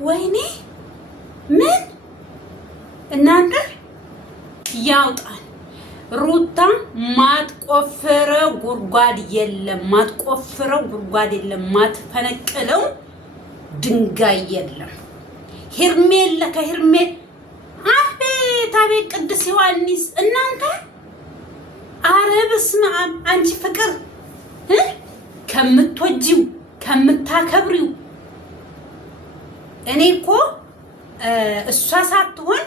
ወይኔ ምን እናንተ ያውጣል። ሩታ ማትቆፍረው ጉድጓድ የለም፣ ማትቆፍረው ጉድጓድ የለም፣ ማትፈነቅለው ድንጋይ የለም። ሄርሜላ ከሄርሜላ አቤት አቤት ቅዱስ ዮሐንስ እናንተ ኧረ በስመ አብ አንቺ ፍቅር ከምትወጂው ከምታከብሪው እኔ እኮ እሷ ሳትሆን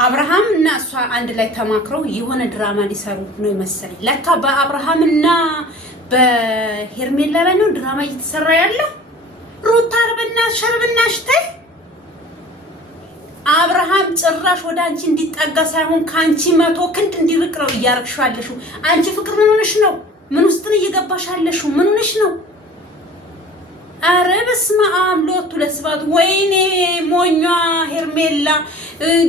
አብርሃም እና እሷ አንድ ላይ ተማክረው የሆነ ድራማ ሊሰሩ ነው ይመስለኝ። ለካ በአብርሃም እና በሄርሜላ ላይ ነው ድራማ እየተሰራ ያለው። ሩታ ሸርብናሽ ተይ። አብርሃም ጭራሽ ወደ አንቺ እንዲጠጋ ሳይሆን ካንቺ 100 ክንድ እንዲርቅ ነው እያረግሻለሽው። አንቺ ፍቅር ምን ሆነሽ ነው? ምን ውስጥ ነው እየገባሻለሽው? ምን ሆነሽ ነው? አረ በስመ አብ ሎቱ ለስባት። ወይኔ ሞኛ ሄርሜላ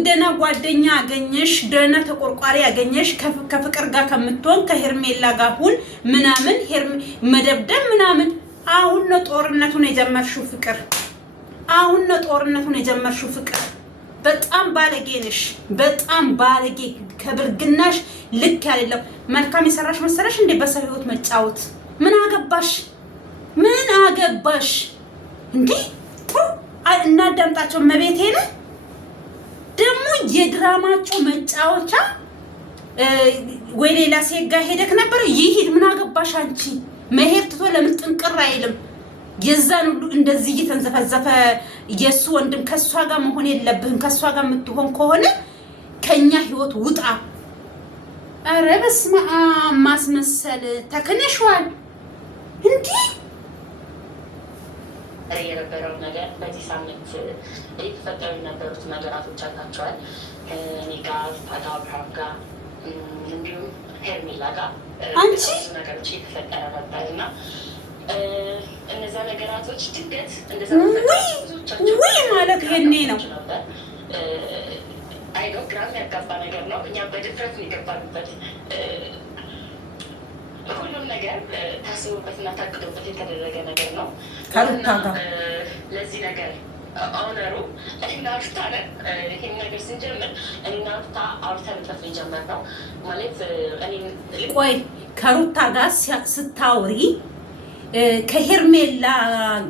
ደህና ጓደኛ አገኘሽ፣ ደህና ተቆርቋሪ አገኘሽ። ከፍቅር ጋር ከምትሆን ከሄርሜላ ጋር ሁን ምናምን መደብደብ ምናምን። አሁን ነው ጦርነቱን የጀመርሽው ፍቅር። አሁን ነው ጦርነቱን የጀመርሽው ፍቅር። በጣም ባለጌ ነሽ፣ በጣም ባለጌ። ከብልግናሽ ልክ ያለው መልካም የሰራሽ መሰለሽ እንዴ በሰው ህይወት መጫወት? ምን አገባሽ? ምን አገባሽ እንዴ? እናዳምጣቸው። መቤቴ ነው ደግሞ የድራማቸው መጫወቻ። ወይ ሌላ ሴት ጋር ሄደክ ነበር ይሄድ። ምን አገባሽ አንቺ? መሄድ ትቶ ለምን ጥንቅር አይልም? የዛን ሁሉ እንደዚህ እየተንዘፈዘፈ የሱ ወንድም ከሷ ጋር መሆን የለብህም። ከሷ ጋር የምትሆን ከሆነ ከኛ ህይወት ውጣ። አረ በስመ አብ ማስመሰል ተከነሽዋል እንዴ? የነበረው ነገር በዚህ ሳምንት የተፈጠሩ የነበሩት ነገራቶች አታቸዋል። እኔ ጋር አብርሃም ጋር እንዲሁም ሄርሜላ ጋር አንቺ ነገሮች የተፈጠረ ነበር እና እነዛ ነገራቶች ድንገት ወይ ማለት ይሄኔ ነው ነበር። አይነው ግራም ያጋባ ነገር ነው። እኛ በድፍረት የገባንበት ሁሉም ነገር ታስቦበትና ታቅዶበት የተደረገ ነገር ነው። ከሩታ ጋር ለዚህ ነገር ኦነሩ እኔና ሩታ ነን። ይሄን ነገር ስንጀምር እኔና ሩታ አውርተንበት ነው የጀመርነው። ማለት ቆይ ከሩታ ጋር ስታወሪ ከሄርሜላ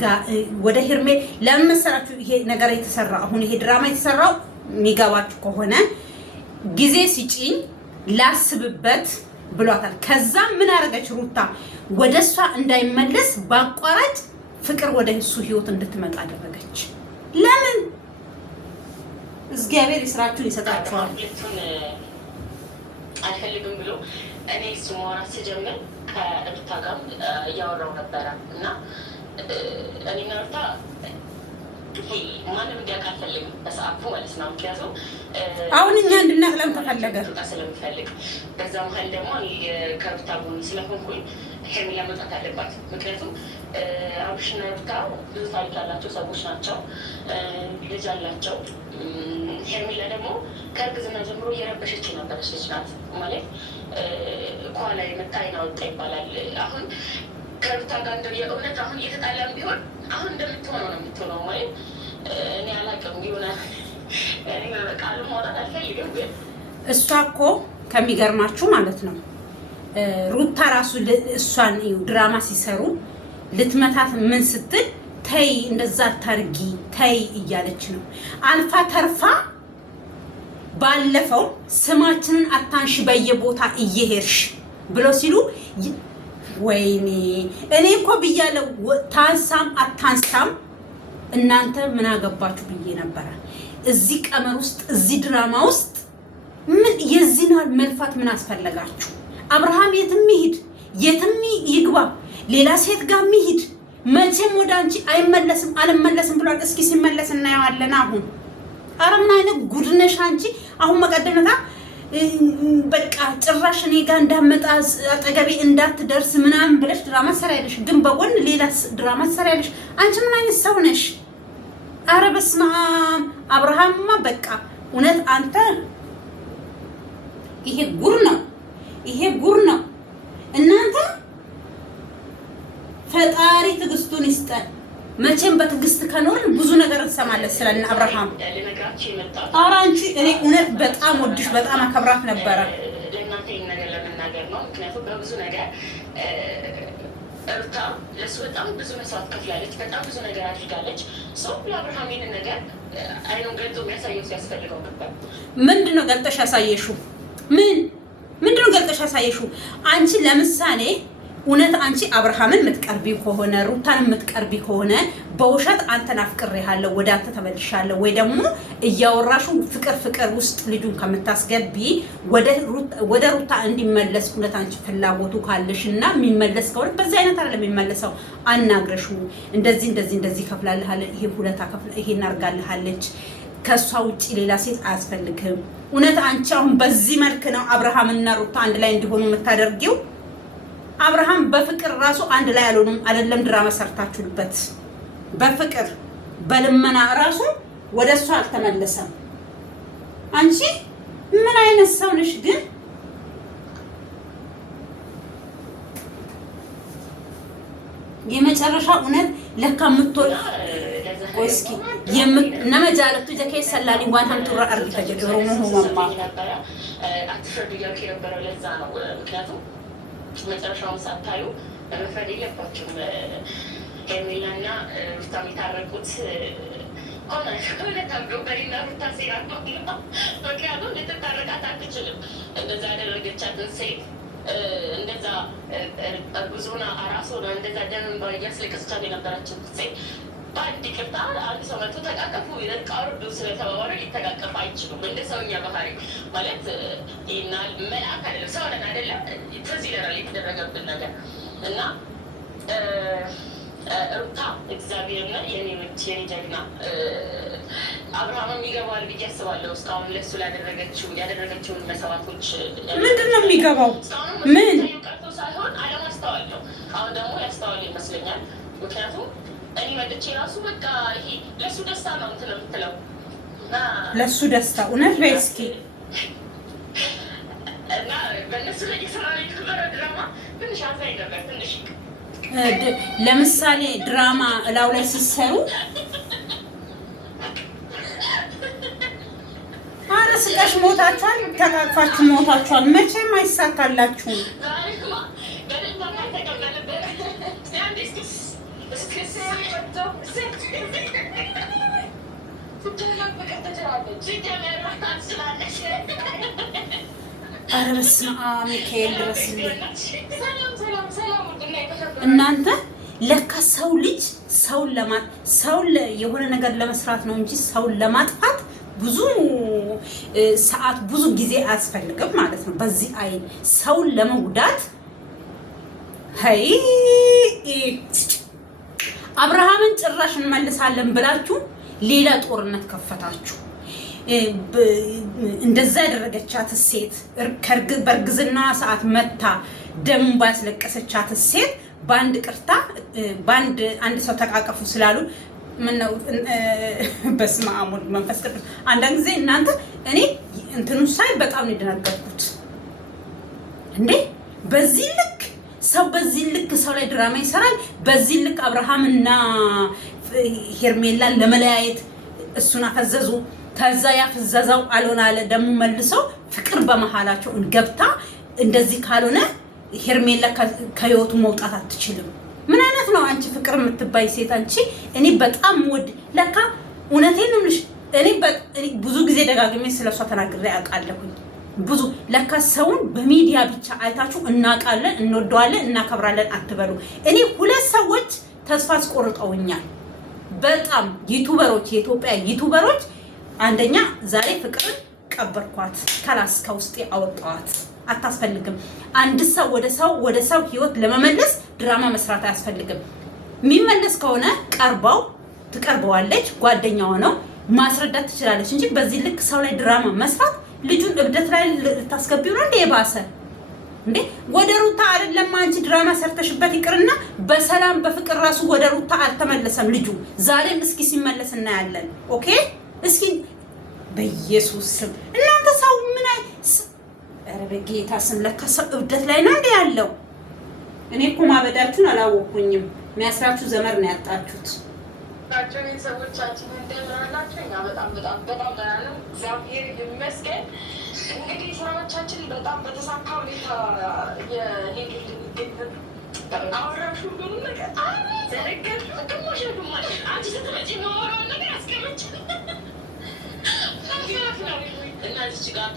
ጋር ወደ ሄርሜላ ለምን መሰላችሁ ይሄ ነገር የተሰራ? አሁን ይሄ ድራማ የተሰራው የሚገባችሁ ከሆነ ጊዜ ሲጭኝ ላስብበት ብሏታል። ከዛ ምን አደረገች ሩታ? ወደሷ እንዳይመለስ በአቋራጭ ፍቅር ወደ እሱ ህይወት እንድትመጣ አደረገች። ለምን? እግዚአብሔር ይስራችሁን ይሰጣችኋል። አልፈልግም ብሎ እኔ እሱ ማውራት ስጀምር ከሩታ ጋር እያወራው ነበረ እና እኔና ሩታ ማንም እንዲያውቅ አልፈልግም በሰዓቱ ማለት ነው። ምክንያቱም አሁን እኛ እንድናቅ ለምን ተፈለገ? ስለምፈልግ በዛ መሀል ደግሞ ከሩታ ጎን ስለሆንኩኝ ሄርሜላ መውጣት አለባት። ምክንያቱም አብርሽና ሩታ ብዙ ታሪክ ያላቸው ሰዎች ናቸው፣ ልጅ አላቸው። ሄርሜላ ደግሞ ከእርግዝና ጀምሮ እየረበሸች የነበረች ልጅ ናት። ማለት ከኋላ የመጣ አይን አወጣ ይባላል። አሁን ከሩታ ጋር እንደው የእውነት አሁን እየተጣላን ቢሆን አሁን እንደምትሆነው ነው የምትሆነው። ማለት እኔ አላውቅም ይሆናል። እኔ ቃሉ ማውጣት አልፈልግም፣ ግን እሷ እኮ ከሚገርማችሁ ማለት ነው ሩታ ራሱ እሷን ድራማ ሲሰሩ ልትመታት ምን ስትል ተይ እንደዛ አታርጊ ተይ እያለች ነው። አልፋ ተርፋ ባለፈው ስማችንን አታንሽ በየቦታ እየሄድሽ ብለው ሲሉ ወይኔ እኔ እኮ ብያለሁ። ታንሳም አታንሳም እናንተ ምን አገባችሁ ብዬ ነበረ። እዚህ ቀመር ውስጥ እዚህ ድራማ ውስጥ ምን የዚህን መልፋት ምን አስፈለጋችሁ? አብርሃም የትም ይሄድ የትም ይግባ ሌላ ሴት ጋር ይሄድ መቼም ወደ አንቺ አይመለስም አልመለስም ብሏል። እስኪ ሲመለስ እናየዋለን። አሁን ኧረ ምን አይነት ጉድ ነሽ አንቺ! አሁን መቀደምታ በቃ ጭራሽ እኔ ጋር እንዳመጣ አጠገቤ እንዳትደርስ ምናምን ብለሽ ድራማ ሰራይልሽ፣ ግን በጎን ሌላ ድራማ ሰራይልሽ። አንቺ ምን አይነት ሰው ነሽ? ኧረ በስመ አብ! አብርሃምማ በቃ እውነት አንተ ይሄ ጉር ነው፣ ይሄ ጉር ነው። እናንተ ፈጣሪ ትዕግስቱን ይስጠን። መቼም በትዕግስት ከኖርን ብዙ ነገር እንሰማለን ስለነ አብርሃም። ኧረ አንቺ እኔ እውነት በጣም ወድሽ በጣም አከብራት ነበረ። ለእናንተ ይህን ነገር ለመናገር ነው። ምክንያቱም በብዙ ነገር ሩታ ለእሱ በጣም ብዙ መስዋዕት ከፍላለች፣ በጣም ብዙ ነገር አድርጋለች። ሰው ለአብርሃም ይህንን ነገር አይኑን ገልጦ የሚያሳየው ሲያስፈልገው ነበር። ምንድን ነው ገልጠሽ ያሳየሽው? ምንድን ነው ገልጠሽ ያሳየሽው? አንቺ ለምሳሌ እውነት አንቺ አብርሃምን የምትቀርቢ ከሆነ ሩታን የምትቀርቢ ከሆነ በውሸት አንተን አፍቅሬሃለሁ ወደ አንተ ተመልሻለሁ ወይ ደግሞ እያወራሹ ፍቅር ውስጥ ልጁን ከምታስገቢ ወደ ሩታ እንዲመለስ እውነት አንቺ ፍላጎቱ ካለሽና የሚመለስ ከሆነ በዚህ አይነት አይደለም የሚመለሰው። አናግረሹ እንደዚህ ከፍላለህ፣ ይሄ ሁለታ ከፍላ ይሄ እናርጋለሃለች፣ ከሷ ውጪ ሌላ ሴት አያስፈልግም። እውነት አንቺ አሁን በዚህ መልክ ነው አብርሃምና ሩታ አንድ ላይ እንዲሆኑ የምታደርጊው? አብርሃም በፍቅር ራሱ አንድ ላይ አልሆኑም። አይደለም ድራማ ሰርታችሁበት በፍቅር በልመና ራሱ ወደ እሷ አልተመለሰም። አንቺ ምን አይነት ሰው ነሽ ግን? የመጨረሻ እውነት ለካ ምትወል ወይስኪ ነመጃለቱ ጀከ ሰላሊ ዋንታም ቱራ አርግ ተጀደሩ ነው ማማ አትፈርዱ ያልከ የነበረው ለዛ ነው። ምክንያቱም መጨረሻውን ሳታዩ በመፍረድ የለባችሁም። ሄርሜላና ሩታ የታረቁት በሪና ሩታ ሴራ ነው። ምክንያቱም ልትታረቃት አትችልም። እንደዛ ያደረገቻትን ሴት እንደዛ ብዙና አራስ ሆና እንደዛ ደምን እያስለቀሰቻት የነበረችን ሴት በአንድ ይቅርታ አንድ ሰው መቶ ተቃቀፉ ይለቃሩ ስለተባባሉ ሊተቃቀፉ አይችሉም። እንደ ሰውኛ ባህሪ ማለት ይና መልአክ አይደለም፣ ሰው ነን አይደለም። ትዝ ይለናል የተደረገብን ነገር እና ሩታ እግዚአብሔርና የኔ ምች የኔ ጀግና አብርሃምም ይገባዋል ብዬ አስባለሁ። እስካሁን ለሱ ያደረገችውን መስዋዕቶች ምንድን ነው የሚገባው? ምን ቀርቶ ሳይሆን አለማስተዋል ነው። አሁን ደግሞ ያስተዋል ይመስለኛል። ምክንያቱም እኔ መጥቼ ራሱ በቃ ይሄ ለሱ ደስታ ነው እንትን የምትለው ለሱ ደስታ እውነት በይ እስኪ እና በእነሱ ላይ የሰራ የነበረ ድራማ ትንሽ አዛኝ ነበር። ትንሽ ለምሳሌ ድራማ እላው ላይ ሲሰሩ ስቀሽ ሞታችኋል፣ ተቃቅፋችሁ ሞታችኋል። መቼም አይሳካላችሁም። ኧረ በስመ አብ ሚካኤል ድረስልኝ። እናንተ ለካ ሰው ልጅ ሰውን የሆነ ነገር ለመስራት ነው እንጂ ሰውን ለማጥፋት ብዙ ሰዓት ብዙ ጊዜ አያስፈልግም ማለት ነው። በዚህ አይን ሰውን ለመጉዳት ሀይ አብርሃምን ጭራሽ እንመልሳለን ብላችሁ ሌላ ጦርነት ከፈታችሁ። እንደዛ ያደረገቻት ሴት በእርግዝና ሰዓት መታ ደሙን ባያስለቀሰቻት ሴት በአንድ ቅርታ አንድ ሰው ተቃቀፉ ስላሉ ምነው በስመ አብ ወወልድ መንፈስ ቅዱስ። አንዳንድ ጊዜ እናንተ እኔ እንትኑ ሳይ በጣም ነው የደነገጥኩት። እንዴ በዚህ ልክ ሰው ላይ ድራማ ይሰራል። በዚህ ልክ አብርሃምና ሄርሜላን ለመለያየት እሱን አፈዘዙ። ከዛ ያፈዘዘው አልሆነ አለ ደግሞ መልሰው ፍቅር በመሃላቸው ገብታ እንደዚህ ካልሆነ ሄርሜላ ከህይወቱ መውጣት አትችልም። ምን አይነት ነው አንቺ ፍቅር የምትባይ ሴት አንቺ? እኔ በጣም ወድ ለካ እውነቴን ነው ልሽ እኔ ብዙ ጊዜ ደጋግሜ ስለሷ ተናግሬ አውቃለሁኝ። ብዙ ለካ ሰውን በሚዲያ ብቻ አይታችሁ እናውቃለን፣ እንወደዋለን፣ እናከብራለን አትበሉ። እኔ ሁለት ሰዎች ተስፋ አስቆርጠውኛል በጣም ዩቲዩበሮች፣ የኢትዮጵያ ዩቲዩበሮች። አንደኛ ዛሬ ፍቅርን ቀበርኳት፣ ከላስ ከውስጤ አወጣዋት። አታስፈልግም። አንድ ሰው ወደ ሰው ህይወት ለመመለስ ድራማ መስራት አያስፈልግም። የሚመለስ ከሆነ ትቀርበዋለች፣ ጓደኛዋ ነው ማስረዳት ትችላለች እንጂ በዚህ ልክ ሰው ላይ ድራማ መስራት ልጁን እብደት ላይ ልታስገቢው ነው እንዴ? የባሰ እንዴ ወደ ሩታ አይደለም አንቺ ድራማ ሰርተሽበት ይቅርና በሰላም በፍቅር ራሱ ወደ ሩታ አልተመለሰም ልጁ። ዛሬም እስኪ ሲመለስ እናያለን። ኦኬ እስኪ በኢየሱስ ስም እናንተ ሰው ምን አይ ኧረ በጌታ ስም ለካ ሰው እብደት ላይ ነው እንዴ ያለው? እኔ እኮ ማበዳችሁን አላወኩኝም። የሚያስራችሁ ዘመር ነው ያጣችሁት። ናቸው ቤተሰቦቻችን እንደምን አላችሁ? እኛ በጣም በጣም በጣም ደህና ነን፣ እግዚአብሔር ይመስገን። እንግዲህ ስራዎቻችን በጣም በተሳካ ሁኔታ የሄዱልን ይገኛሉ። አወራሽ ሁሉንም ነገር ዘረገሽ ግማሽ ግማሽ አንቺ ስትመጪ የማወራውን ነገር አስቀምጭ እና እዚች ጋር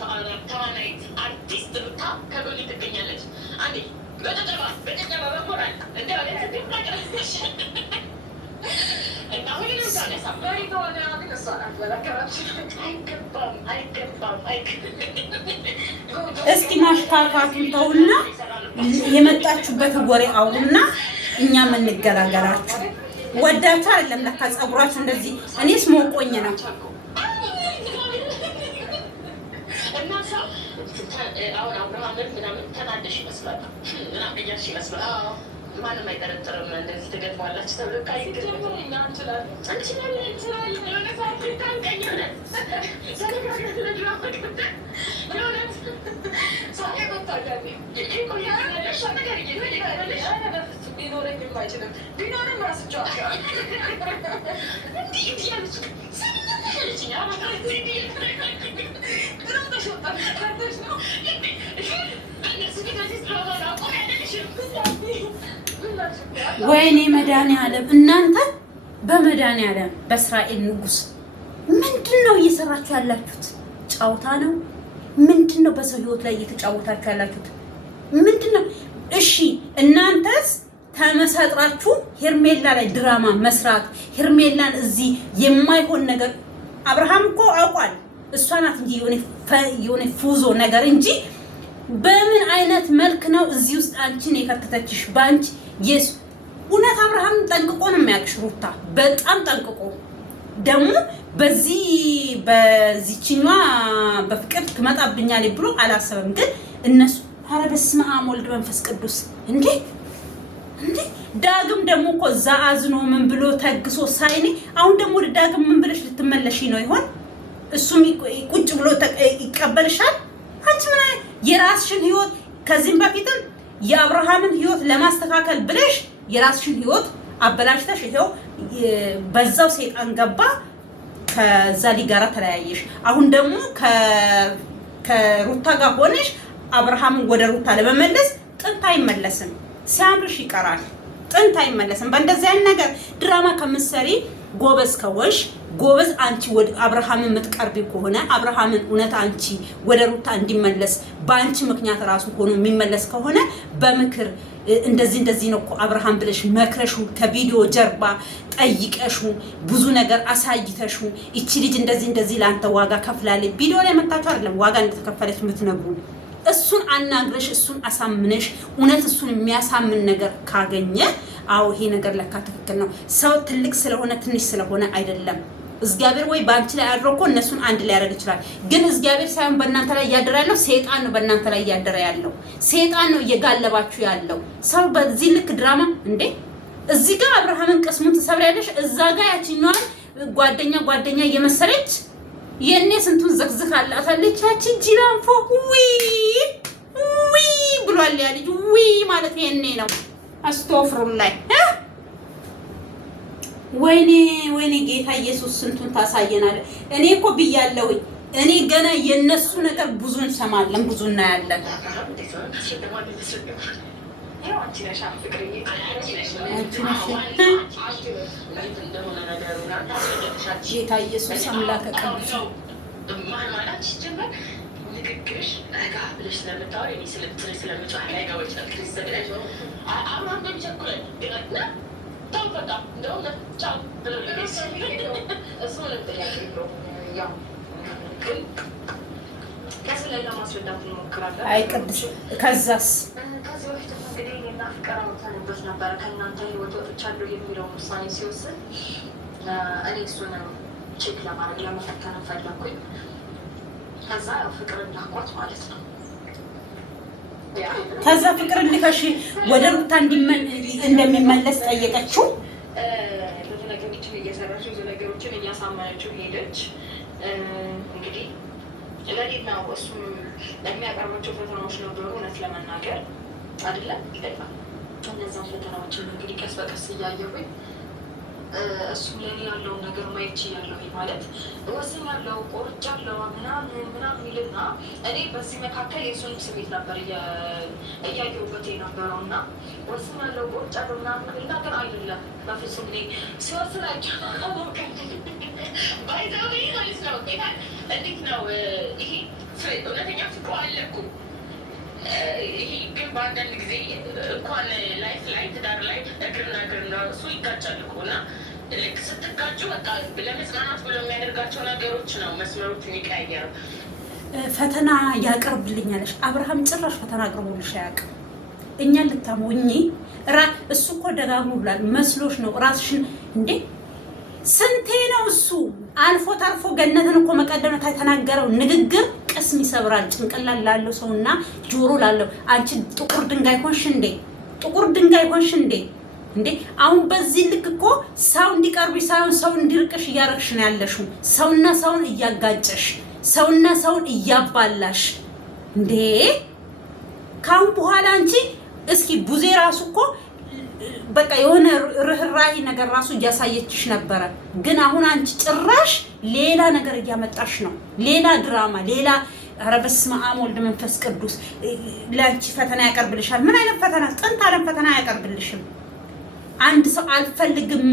ተዋናይት አርቲስት ሩታ ከጎኔ ትገኛለች። አንዴ በጨጨባ በሞራል እንደ እና ሁሉንም ሳነሳበሪ ከሆነ ግን እሷ ናት በነገራችን አይገባም። እስኪ ማሽካካቱን ተውና የመጣችሁበት ወሬ አውሩና እኛም እንገላገላችሁ። ወዳችሁ አይደለም ለካ ጸጉራችሁ እንደዚህ እኔስ ሞቆኝ ነው። እና ሰው አሁን አብርሃምን ምናምን ተናደሽ ይመስላል ምናምን እያልሽ ይመስላል። ማንም አይጠረጥርም እንደዚህ ትገጥማላችሁ ተብሎ ካይገጥም እኛ እንችላለን የሆነ ሰዓት ታንቀኝ ሆነ ቢኖረኝም አይችልም ቢኖርም ራስቸዋል ወይኔ መድኃኒዓለም እናንተ በመድኃኒዓለም በእስራኤል ንጉስ ምንድን ነው እየሰራችሁ ያላችሁት? ጨዋታ ነው? ምንድን ነው በሰው ህይወት ላይ እየተጫወታችሁ ያላችሁት? ምንድን ነው? እሺ እናንተስ ተመሳጥራችሁ ሄርሜላ ላይ ድራማ መስራት፣ ሄርሜላን እዚህ የማይሆን ነገር አብርሃም እኮ አውቋል። እሷ ናት እንጂ የሆነ ፉዞ ነገር እንጂ በምን አይነት መልክ ነው እዚህ ውስጥ አንቺን የከተተችሽ? ባንቺ የሱ እውነት አብርሃም ጠንቅቆ ነው የሚያውቅሽ። ሩታ በጣም ጠንቅቆ ደግሞ በዚህችኛ በፍቅር ትመጣብኛለች ብሎ አላሰበም። ግን እነሱ ኧረ በስመ አብ ወልድ መንፈስ ቅዱስ እንዴ ዳግም ደግሞ እኮ እዛ አዝኖ ምን ብሎ ተግሶ ሳይኔ አሁን ደግሞ ወደ ዳግም ምን ብለሽ ልትመለሺ ነው ይሆን? እሱም ቁጭ ብሎ ይቀበልሻል። አንቺ ምን የራስሽን ህይወት ከዚህም በፊትም የአብርሃምን ህይወት ለማስተካከል ብለሽ የራስሽን ህይወት አበላሽተሽ ይሄው በዛው ሰይጣን ገባ፣ ከዛ ሊጋራ ተለያየሽ። አሁን ደግሞ ከሩታ ጋር ሆነሽ አብርሃምን ወደ ሩታ ለመመለስ ጥንት አይመለስም፣ ሲያምርሽ ይቀራል። ጥንት አይመለስም። በእንደዚህ አይነት ነገር ድራማ ከምትሰሪ ጎበዝ ከወሽ ጎበዝ አንቺ ወደ አብርሃምን የምትቀርቢ ከሆነ አብርሃምን እውነት አንቺ ወደ ሩታ እንዲመለስ በአንቺ ምክንያት ራሱ ሆኖ የሚመለስ ከሆነ በምክር እንደዚህ ነው እኮ አብርሃም ብለሽ መክረሹ ከቪዲዮ ጀርባ ጠይቀሹ ብዙ ነገር አሳይተሹ እቺ ልጅ እንደዚህ ላንተ ዋጋ ከፍላለች ቪዲዮ ላይ መታችሁ አይደለም ዋጋ እንደተከፈለች የምትነግሩ እሱን አናግረሽ እሱን አሳምነሽ እውነት እሱን የሚያሳምን ነገር ካገኘ አው ይሄ ነገር ለካ ትክክል ነው። ሰው ትልቅ ስለሆነ ትንሽ ስለሆነ አይደለም። እግዚአብሔር ወይ ባንቺ ላይ አድርጎ እነሱን አንድ ላይ ያደርግ ይችላል። ግን እግዚአብሔር ሳይሆን በእናንተ ላይ ያደረ ያለው ሰይጣን ነው። በእናንተ ላይ ያደረ ያለው ሰይጣን ነው እየጋለባችሁ ያለው። ሰው በዚህ ልክ ድራማ እንዴ! እዚህ ጋር አብርሃምን ቅስሙን ትሰብሪያለሽ፣ እዛ ጋር ያቺኛዋን ጓደኛ እየመሰለች የኔ ስንቱን ዘግዝክ አላታለች። ያቺ ጂራንፎ ዊ ብሏል ያ ልጅ ዊ ማለት የኔ ነው። አስተፍሩላይ ወይኔ ጌታ ኢየሱስ ስንቱን ታሳየናል። እኔ እኮ ብያለሁኝ። እኔ ገና የነሱ ነገር ብዙ እንሰማለን፣ ብዙ እናያለን። ጌታ ኢየሱስ አምላክ ቅዱስ ንግግርሽ ረጋ ብለሽ ስለምታወሪ እኔ ስለምጮህ አይገባሽ አብርሃም በሚቸኩለን ግና ተው በቃ እንደውም ቻው ብሎ እሱ ያው ግን ከስለ ለማስረዳት እንሞክራለን። አይ ቅዱስ ከዛስ ከዚህ በፊት እንግዲህ እኔና ፍቅር አውጥተንበት ነበረ ከእናንተ ህይወት ወጥቻለሁ የሚለውን ውሳኔ ሲወስን እኔ እሱን ቼክ ለማድረግ ለመፈተን ፈለኩኝ። ከዛ ያው ፍቅርን ላኳት ማለት ነው። ከዛ ፍቅርን ልከሽ ወደ ሩታ እንደሚመለስ ጠየቀችው። ብዙ ነገሮችን እየሰራች ብዙ ነገሮችን እያሳመነችው ሄደች። እንግዲህ ለሌላ እሱም ለሚያቀርባቸው ፈተናዎች ነበሩ። እውነት ለመናገር አይደለም ይጠይቃል። እነዛን ፈተናዎችን እንግዲህ ቀስ በቀስ እያየሁኝ እሱ ለእኔ ያለውን ነገር ማየት ችያለሁ። ማለት ወስኛለሁ፣ ቆርጫለሁ ምናምን ይልና እኔ በዚህ መካከል የእሱንም ስሜት ነበር እያየሁበት የነበረው እና ወስኛለሁ፣ ቆርጫለሁ ምናምን ይልና ግን አይደለም በፍጹም እኔ ሲወስናቸው ባይዛዊ ማለት ነው። እንዴት ነው ይሄ እውነተኛ ፍቅሩ አለ እኮ ይሄ ግን በአንዳንድ ጊዜ እንኳን ላይፍ ላይ ትዳር ላይ እግርና እግርና እሱ ይጋጫል እኮ እና ልክ ስትጋጩ በቃ ለመጽናናት ብሎ የሚያደርጋቸው ነገሮች ነው መስመሮች የሚቀያየሩ። ፈተና ያቀርብልኛለሽ። አብርሃም ጭራሽ ፈተና አቅርቦልሽ አያውቅም። እኛን ልታሞኝ እሱ እኮ ደጋግሞ ብሏል። መስሎሽ ነው ራስሽን እንዴ? ስንቴ ነው እሱ አልፎ ተርፎ ገነትን እኮ መቀደምነት የተናገረው ንግግር ቅስም ይሰብራል። ጭንቅላት ላለው ሰውና ጆሮ ላለው አንቺ ጥቁር ድንጋይ ሆንሽ እንዴ? ጥቁር ድንጋይ ሆንሽ እንዴ? እንዴ አሁን በዚህ ልክ እኮ ሰው እንዲቀርብሽ ሳይሆን ሰው እንዲርቅሽ እያረግሽ ነው ያለሽው። ሰውና ሰውን እያጋጨሽ፣ ሰውና ሰውን እያባላሽ እንዴ። ካሁን በኋላ አንቺ እስኪ ቡዜ ራሱ እኮ በቃ የሆነ ርህራሄ ነገር ራሱ እያሳየችሽ ነበረ። ግን አሁን አንቺ ጭራሽ ሌላ ነገር እያመጣሽ ነው። ሌላ ድራማ፣ ሌላ ኧረ በስመ አብ ወልድ መንፈስ ቅዱስ ለአንቺ ፈተና ያቀርብልሻል። ምን አይነት ፈተና? ጥንት ዓለም ፈተና አያቀርብልሽም። አንድ ሰው አልፈልግም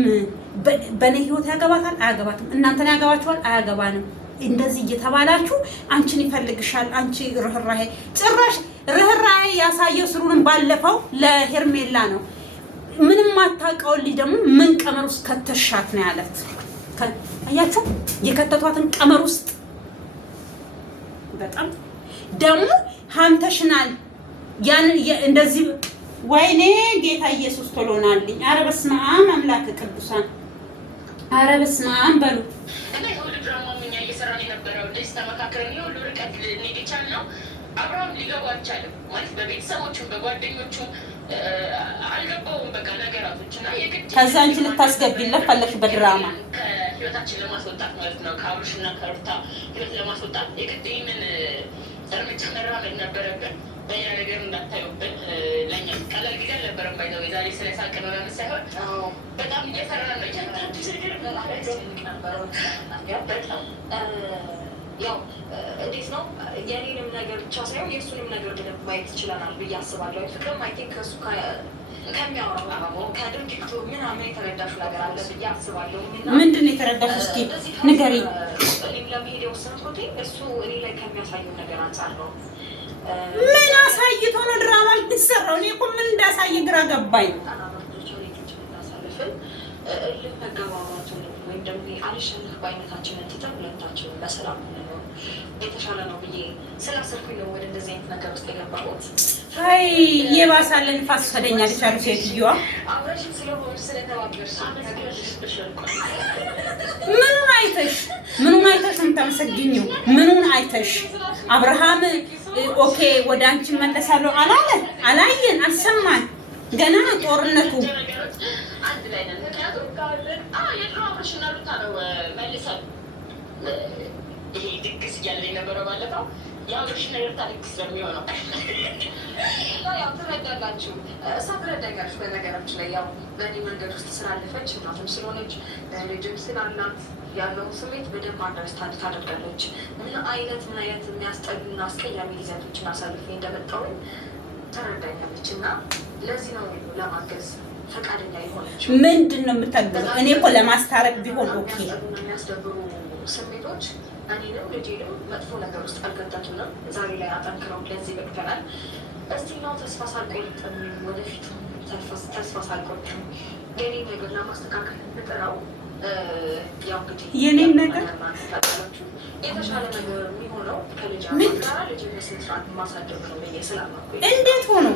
በኔ ህይወት ያገባታል አያገባትም፣ እናንተን ያገባችኋል አያገባንም፣ እንደዚህ እየተባላችሁ አንቺን ይፈልግሻል። አንቺ ርህራሄ ጭራሽ ርህራሄ ያሳየው ስሩንም ባለፈው ለሄርሜላ ነው። ምንም ማታውቀው ልጅ ደግሞ ምን ቀመር ውስጥ ከተሻት ነው ያለት። አያችሁ የከተቷትን ቀመር ውስጥ በጣም ደግሞ ሀምተሽናል። ያን እንደዚህ ወይኔ ጌታ ኢየሱስ ቶሎናልኝ። ኧረ በስመ አብ አምላክ ቅዱሳን፣ ኧረ በስመ አብ በሉ እና የሁሉ ድራማ ምኛ እየሰራን የነበረው እንደዚህ ተመካከረን የሁሉ ርቀት ኔጌቻል ነው። አብርሃም ሊገባ አልቻለም ማለት በቤተሰቦቹም በጓደኞቹም አልገባውም። በቃ ነገራቶች እና የግድ ከዛ አንቺ ልታስገቢለት ፈለግሽ በድራማ ህይወታችን ለማስወጣት ማለት ነው። ከአብርሽና ከሩታ ህይወት ለማስወጣት የግድ ይህንን እርምጃ መራመድ ነበረብን። በኛ ነገር እንዳታዩብን። ለእኛ ቀላል ጊዜ አልነበረም። ባይዘው የዛሬ ስለሳቅ ምናምን ሳይሆን በጣም እየፈራ ነው። በጣም ያው እንዴት ነው የኔንም ነገር ብቻ ሳይሆን የእሱንም ነገር ግን ማየት ይችላል ብዬ አስባለሁ። ፍቅርም አይ ቲንክ ከእሱ ከሚያወራው ከድርጊቱ ምናምን የተረዳሹ ነገር አለ ብዬ አስባለሁ። ምንድን ነው የተረዳሹ? እስኪ ንገሪኝ። እኔም ለመሄድ የወሰንኩት እሱ እኔ ላይ ከሚያሳየው ነገር አንጻር ነው። ምን አሳይቶ ነው ድራማ የሚሰራው? እኔ እኮ ምን እንዳሳየ ግራ ገባኝ። እልህ መገባባቱን ወይም ደግሞ አልሸነፍ በአይነታችንን ትተን ሁለታችንን በሰላም ነው የተሻለ ነው ብዬ ስላሰብኩኝ ነው ወደ እንደዚህ አይነት ነገር ውስጥ የገባሁት። አይ የባሳለ ንፋስ ወሰደኛለች አሉ ሴትዮዋ። አብረሽን ስለሆኑ ስለተባበርሽ ምኑን አይተሽ ነው የምታመሰግኝው? ምኑን አይተሽ? አብርሃም ኦኬ ወደ አንቺ መለሳለሁ አላለ? አላየን፣ አልሰማን። ገና ጦርነቱ አንድ ላይ ነን። ምክንያቱም የድሮ አብረሽና ሩታ ነው መልሰን ይሄ ድግስ እያለ የነበረው ባለፈው የአብረሽና የሩታ ድግስ ነው የሚሆነው። ያው ትረዳላችሁ፣ እሷ ትረዳኛለች። በነገራችን ላይ ያው በእኔ መንገድ ውስጥ ስላለፈች እናትም ስለሆነች ልጅም ስላላት ያለውን ስሜት በደንብ አንደርስታንድ ታደርጋለች። ምን አይነት የሚያስጠሉና አስቀያሚ ጊዜያቶችን አሳልፌ እንደመጣሁኝ ትረዳኛለች እና ለዚህ ነው ለማገዝ ፈቃደኛ የሆነች። ምንድን ነው የምታገዘው? እኔ እኮ ለማስታረቅ ቢሆን ኦኬ። የሚያስደብሩ ስሜቶች እኔንም ልጄንም መጥፎ ነገር ውስጥ አልከተቱንም። ዛሬ ላይ አጠንክረው ለዚህ በቅተናል። እስቲ ነው ተስፋ ሳልቆርጥ ወደፊት ተስፋ ሳልቆርጥ የኔ ነገር ለማስተካከል ብጥረው ያው እንግዲህ የኔን ነገር የተሻለ ነገር የሚሆነው ከልጅ ጋራ ልጅ መስራት ማሳደግ ነው ብዬ ስላመንኩኝ። እንዴት ሆኖ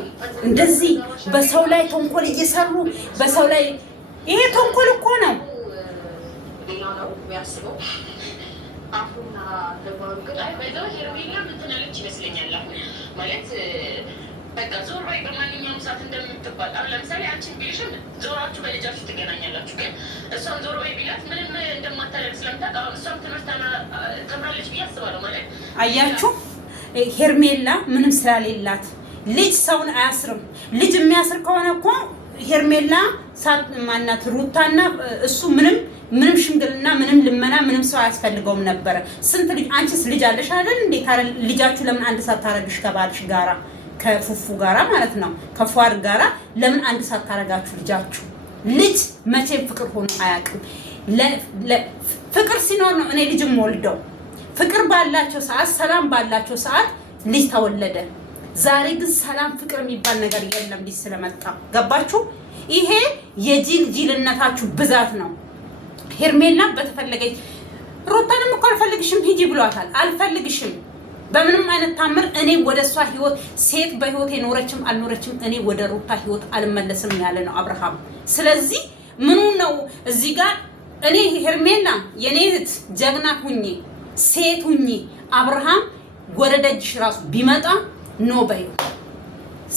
እንደዚህ በሰው ላይ ተንኮል እየሰሩ በሰው ላይ ይሄ ተንኮል እኮ ነው። ሌላ ነው የሚያስበው አፉና ለባሩ ግን በዛው ሄሮይና ምትናለች ይመስለኛል። አሁን ማለት በቃ ዞር ባይ በማንኛውም ሰዓት እንደምትባል አሁን ለምሳሌ አንቺን ቢልሽም ዞራችሁ በልጃችሁ ትገናኛላችሁ። ግን እሷን ዞር ባይ ቢላት ምንም እንደማታደርግ ስለምታውቅ አሁን እሷም ትምህርት ተምራለች ብዬ አስባለሁ። ማለት አያችሁ ሄርሜላ ምንም ስላሌላት ልጅ ሰውን አያስርም። ልጅ የሚያስር ከሆነ እኮ ሄርሜላ ማናት ሩታና እሱ ምንም ሽምግልና ምንም ልመና ምንም ሰው አያስፈልገውም ነበረ። ስንት ልጅ አንቺስ ልጅ አለሽ አይደል እንዴ? ልጃችሁ ለምን አንድ ሰዓት ታረግሽ ከባልሽ ጋራ ከፉፉ ጋራ ማለት ነው ከፏር ጋራ ለምን አንድ ሰዓት ታረጋችሁ ልጃችሁ? ልጅ መቼም ፍቅር ሆኖ አያውቅም። ፍቅር ሲኖር ነው እኔ ልጅም ወልደው ፍቅር ባላቸው ሰዓት ሰላም ባላቸው ሰዓት ልጅ ተወለደ። ዛሬ ግን ሰላም ፍቅር የሚባል ነገር የለም ልጅ ስለመጣ ገባችሁ? ይሄ የጅልነታችሁ ብዛት ነው። ሄርሜላ በተፈለገች ሩታንም እኮ አልፈልግሽም ሂጂ ብሏታል። አልፈልግሽም በምንም አይነት ታምር እኔ ወደ እሷ ህይወት ሴት በህይወት የኖረችም አልኖረችም እኔ ወደ ሩታ ህይወት አልመለስም ያለ ነው አብርሃም። ስለዚህ ምኑ ነው እዚህ ጋር እኔ ሄርሜላ የኔ እህት ጀግና ሁኚ ሴት ሁኚ አብርሃም ወደ ደጅሽ ራሱ ቢመጣ ኖ በይ።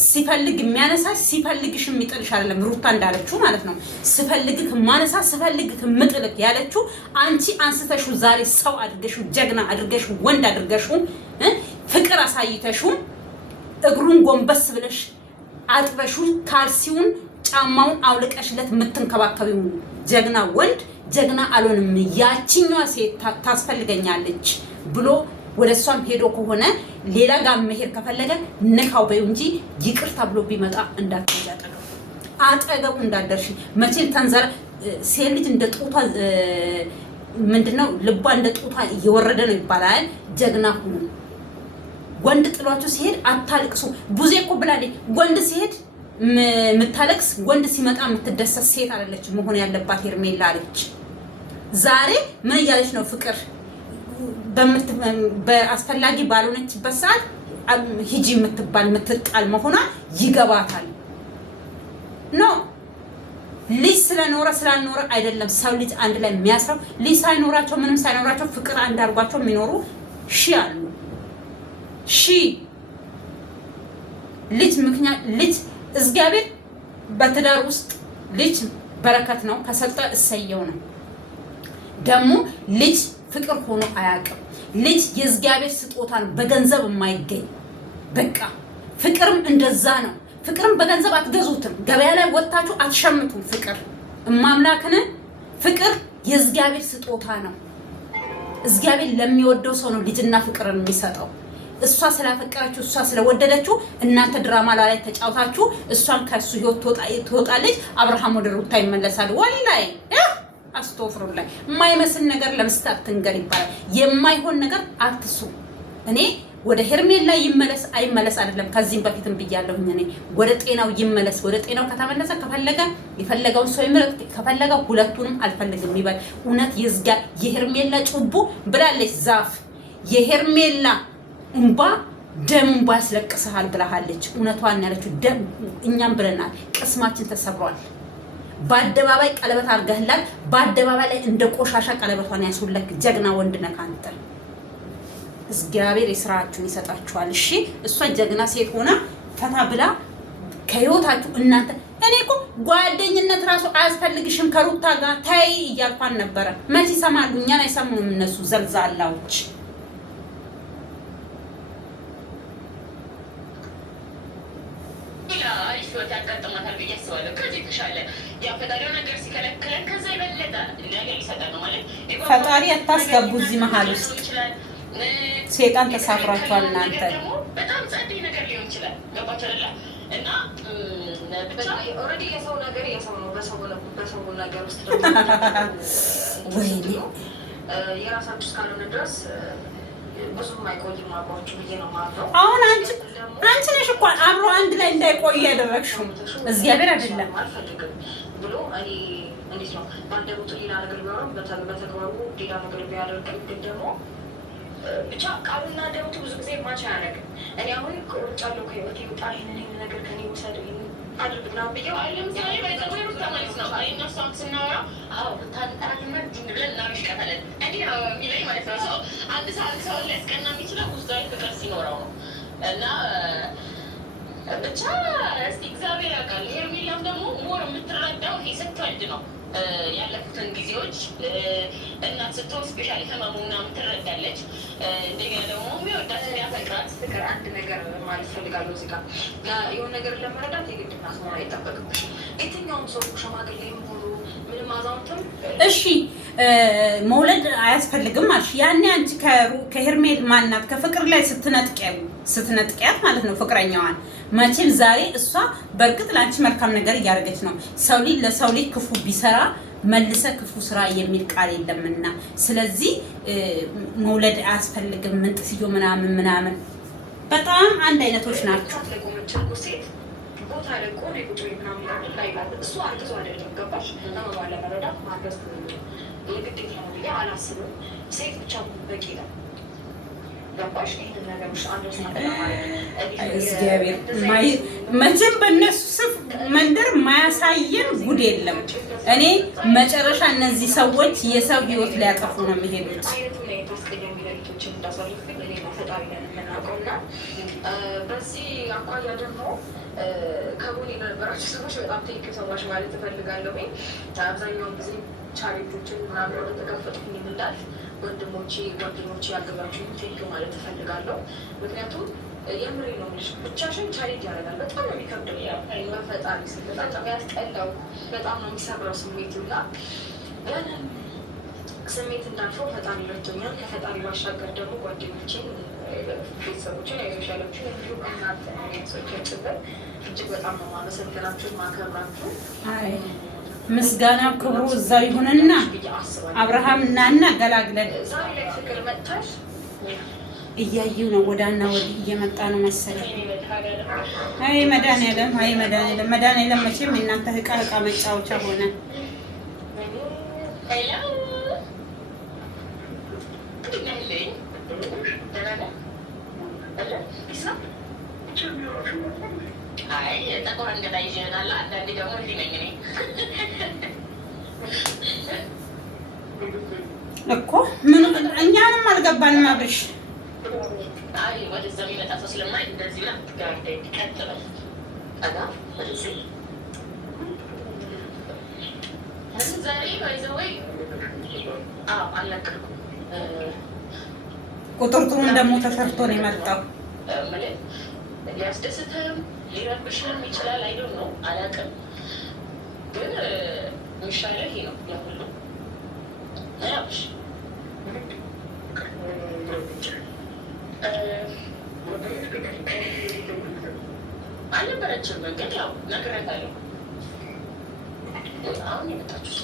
ሲፈልግ የሚያነሳሽ ሲፈልግሽ የሚጥልሽ አይደለም ሩታ እንዳለችው ማለት ነው። ሲፈልግህ ማነሳ ሲፈልግህ ምጥልክ ያለችው አንቺ አንስተሽው ዛሬ ሰው አድርገሽው ጀግና አድርገሽው ወንድ አድርገሽው ፍቅር አሳይተሽው እግሩን ጎንበስ ብለሽ አጥበሽው ካልሲውን ጫማውን አውልቀሽለት የምትንከባከቢው ጀግና ወንድ ጀግና አልሆንም ያቺኛዋ ሴት ታስፈልገኛለች ብሎ ወደ እሷም ሄዶ ከሆነ ሌላ ጋር መሄድ ከፈለገ ንካው በይው እንጂ ይቅርታ ብሎ ቢመጣ እንዳትሄጂ አጠገቡ እንዳደርሽ መቼም ተንዘር ሴት ልጅ እንደ ጡቷ ምንድነው ልቧ እንደ ጡቷ እየወረደ ነው ይባላል። ጀግና ሁኑ። ወንድ ጥሏችሁ ሲሄድ አታልቅሱ። ቡዜ እኮ ብላለች ወንድ ሲሄድ የምታለቅስ ወንድ ሲመጣ የምትደሰት ሴት አይደለች መሆን ያለባት ሄርሜላ አለች። ዛሬ ምን እያለች ነው? ፍቅር በአስፈላጊ ባልሆነችበት ሰዓት ሂጂ የምትባል የምትጣል መሆኗ ይገባታል። ኖ ልጅ ስለኖረ ስላልኖረ አይደለም ሰው ልጅ አንድ ላይ የሚያስረው። ልጅ ሳይኖራቸው ምንም ሳይኖራቸው ፍቅር አንድ አድርጓቸው የሚኖሩ አሉ። ልጅ ምክንያት ልጅ እግዚአብሔር በትዳር ውስጥ ልጅ በረከት ነው ከሰጠ እሰየው ነው። ደግሞ ልጅ ፍቅር ሆኖ አያውቅም። ልጅ የእግዚአብሔር ስጦታ ነው በገንዘብ የማይገኝ በቃ ፍቅርም እንደዛ ነው። ፍቅርም በገንዘብ አትገዙትም። ገበያ ላይ ወጣችሁ አትሸምቱም። ፍቅር እማምላክን ፍቅር የእግዚአብሔር ስጦታ ነው። እግዚአብሔር ለሚወደው ሰው ነው ልጅና ፍቅርን የሚሰጠው። እሷ ስላፈቀረችው እሷ ስለወደደችው እናንተ ድራማ ላይ ተጫውታችሁ እሷን ከሱ ህይወት ትወጣለች። አብርሃም ወደ ሩታ ይመለሳል። ወላይ አስተፍሩላይ የማይመስል ነገር ለምስታት ትንገር ይባላል። የማይሆን ነገር አትሱ። እኔ ወደ ሄርሜላ ይመለስ አይመለስ አይደለም ከዚህም በፊትም ብያለሁኝ። እኔ ወደ ጤናው ይመለስ። ወደ ጤናው ከተመለሰ ከፈለገ የፈለገውን ሰው ይምረጥ፣ ከፈለገ ሁለቱንም አልፈልግም ይበል። እውነት ይዝጋ። የሄርሜላ ጭቡ ብላለች ዛፍ የሄርሜላ እንባ ደም እንባ ያስለቅስሃል ብለሃለች። እውነቷን ያለችው ደም እኛም ብለናል። ቅስማችን ተሰብሯል። በአደባባይ ቀለበት አድርገህላት በአደባባይ ላይ እንደ ቆሻሻ ቀለበቷን ያስወለክ ጀግና ወንድ ነህ አንተ። እግዚአብሔር የስራችሁን ይሰጣችኋል። እሺ እሷ ጀግና ሴት ሆና ፈታ ብላ ከህይወታችሁ እናንተ እኔ እኮ ጓደኝነት ራሱ አያስፈልግሽም ከሩታ ጋር ታይ እያልኳን ነበረ። መቼ ይሰማሉ? እኛን አይሰሙም እነሱ ዘልዛላዎች። ያጋጥማታል ብዬ አስባለሁ። ከዚህ የተሻለ ያፈጣሪው ነገር ሲከለክለን ከዛ የበለጠ ነገር ይሰጣል ማለት ፈጣሪ አታስገቡ እዚህ መሀል ውስጥ ሴጣን ተሳፍራችኋል እናንተ። በጣም ጸደይ ነገር ሊሆን ይችላል። ገባችሁ አይደለ? እና ብቻ ኦልሬዲ የሰው ነገር የሰው ነው። በሰው ነገር ውስጥ ወይኔ የራሳችሁ እስካልሆነ ድረስ ብዙም አይቆይም አብሯችሁ ብዬ ነው የማወራው። አሁን አንቺ ነሽ እኮ አብሮ አንድ ላይ እንዳይቆይ ያደረግሽው እግዚአብሔር አይደለም አልፈልግም ብሎ እኔ እንዴት ነው ባንደሩት ሌላ ነገር ቢሆንም በተግባሩ ሌላ ነገር ቢያደርግም ግን ደግሞ ብቻ ቃሉና ደውቱ ብዙ ጊዜ ማች አያደርግም። እኔ አሁን ቁርጫለሁ ከህይወቴ ውጣ ይህንን ነገር ከኔ ውሰድ አድርግ ምናምን ብዬው አይለም ዛሬ ባይዘወይ ሩታ ማለት ነው። እኔና እሷም ስናወራ ታንጠራልና ድን ብለን እናመሽቀታለን እንዲህ ነው የሚለኝ ማለት ነው። ሰው አንድ ሰዓት ሰውን ሊያስቀና የሚችለው ውስጣዊ ፍቅር ሲኖረው ነው። እና ብቻ እስቲ እግዚአብሔር ያውቃል። ሄርሜላም ደግሞ ሞር የምትረዳው ይሄ ስትወልድ ነው። ያለፉትን ጊዜዎች እናት ስትሆን ስፔሻሊ ህመሙ ምናምን ትረዳለች። እንደገና ደግሞ የሚወዳት የሚያፈቅራት ፍቅር አንድ ነገር ማለት ፈልጋለሁ እዚህ ጋር የሆነ ነገር ለመረዳት የግድ እናት መሆን አይጠበቅብሽ። የትኛውም ሰው ሽማግሌ ሆኑ ምንም አዛውንትም እሺ መውለድ አያስፈልግም አልሽ። ያኔ አንቺ ከሄርሜል ማናት ከፍቅር ላይ ስትነጥቂያት ማለት ነው ፍቅረኛዋን መቼም ዛሬ እሷ በእርግጥ ለአንቺ መልካም ነገር እያደረገች ነው። ሰው ልጅ ለሰው ልጅ ክፉ ቢሰራ መልሰ ክፉ ስራ የሚል ቃል የለምና፣ ስለዚህ መውለድ አያስፈልግም ምንጥስዮ ምናምን በጣም አንድ አይነቶች ናቸው። ቦታ ለቆ ነው ቁጭ ምናምን ላይ እሱ አርግዞ አይደለም ገባሽ? ለመባለ መረዳት ማርገዝ የግዴታ ነው ብዬ አላስብም። ሴት ብቻ በቂ ነው። መቼም በእነሱ ስፍ መንደር ማያሳየን ጉድ የለም። እኔ መጨረሻ እነዚህ ሰዎች የሰው ህይወት ሊያጠፉ ነው የሚሄዱት። በዚህ አኳያ ደግሞ ከጎን የነበራችሁ ሰዎች በጣም ቴንክ ሰዎች ማለት እፈልጋለሁ። አብዛኛውን ጊዜ ቻሌንጆችን ምናምን ተከፈቱኝ የምላል ወንድሞቼ ያገባችሁ ቴንክ ማለት እፈልጋለሁ። ምክንያቱም የምሬ ነው ልጅ ብቻሽን ቻሌንጅ ያደርጋል። በጣም ነው የሚከብደው። በፈጣሪ ስል በጣም ያስጠላው፣ በጣም ነው የሚሰብረው ስሜቱ እና ያንን ስሜት እንዳልፈው ፈጣሪ ረድቶኛል። ከፈጣሪ ባሻገር ደግሞ ጓደኞችን፣ ቤተሰቦችን፣ አይዞሽ ያለችን እንዲሁም እናት ሶችን ጭምር እጅግ በጣም ነው ማመሰግናችሁ ማከብራችሁ። ምስጋና ክብሩ እዛው ይሁንና አብርሃም እናና ገላግለን ዛሬ ላይ ፍቅር መጥታሽ እያየው ነው። ወዳና ወዲህ እየመጣ ነው መሰለኝ። አይ መድኃኒዓለም መቼም የእናንተ እቃ መጫወቻ ሆነ። ጠቆር እንገዳ ይዤ እመጣለሁ። አንዳንዴ ደግሞ እንዲህ ነኝ እኔ እኮ ምን እኛንም አልገባንም። አብርሽ አይ ወደዛ የሚመጣ ሰው ስለማይ እንደዚህ ነው ጋርደ ይቀጥላል። አጋ ወደዚህ ዛሬ ባይዘወይ አልነገርኩም። ቁጥርጥሩን ደግሞ ተሰርቶ ነው የመጣው። ሊያስደስትም ሊረብሽም ይችላል። አይዶን ነው አላውቅም፣ ግን የሚሻለው ይሄ ነው ለሁሉ ያብሽ አልነበረችም፣ ግን ያው ነግሬያታለሁ። አሁን የመጣችሁ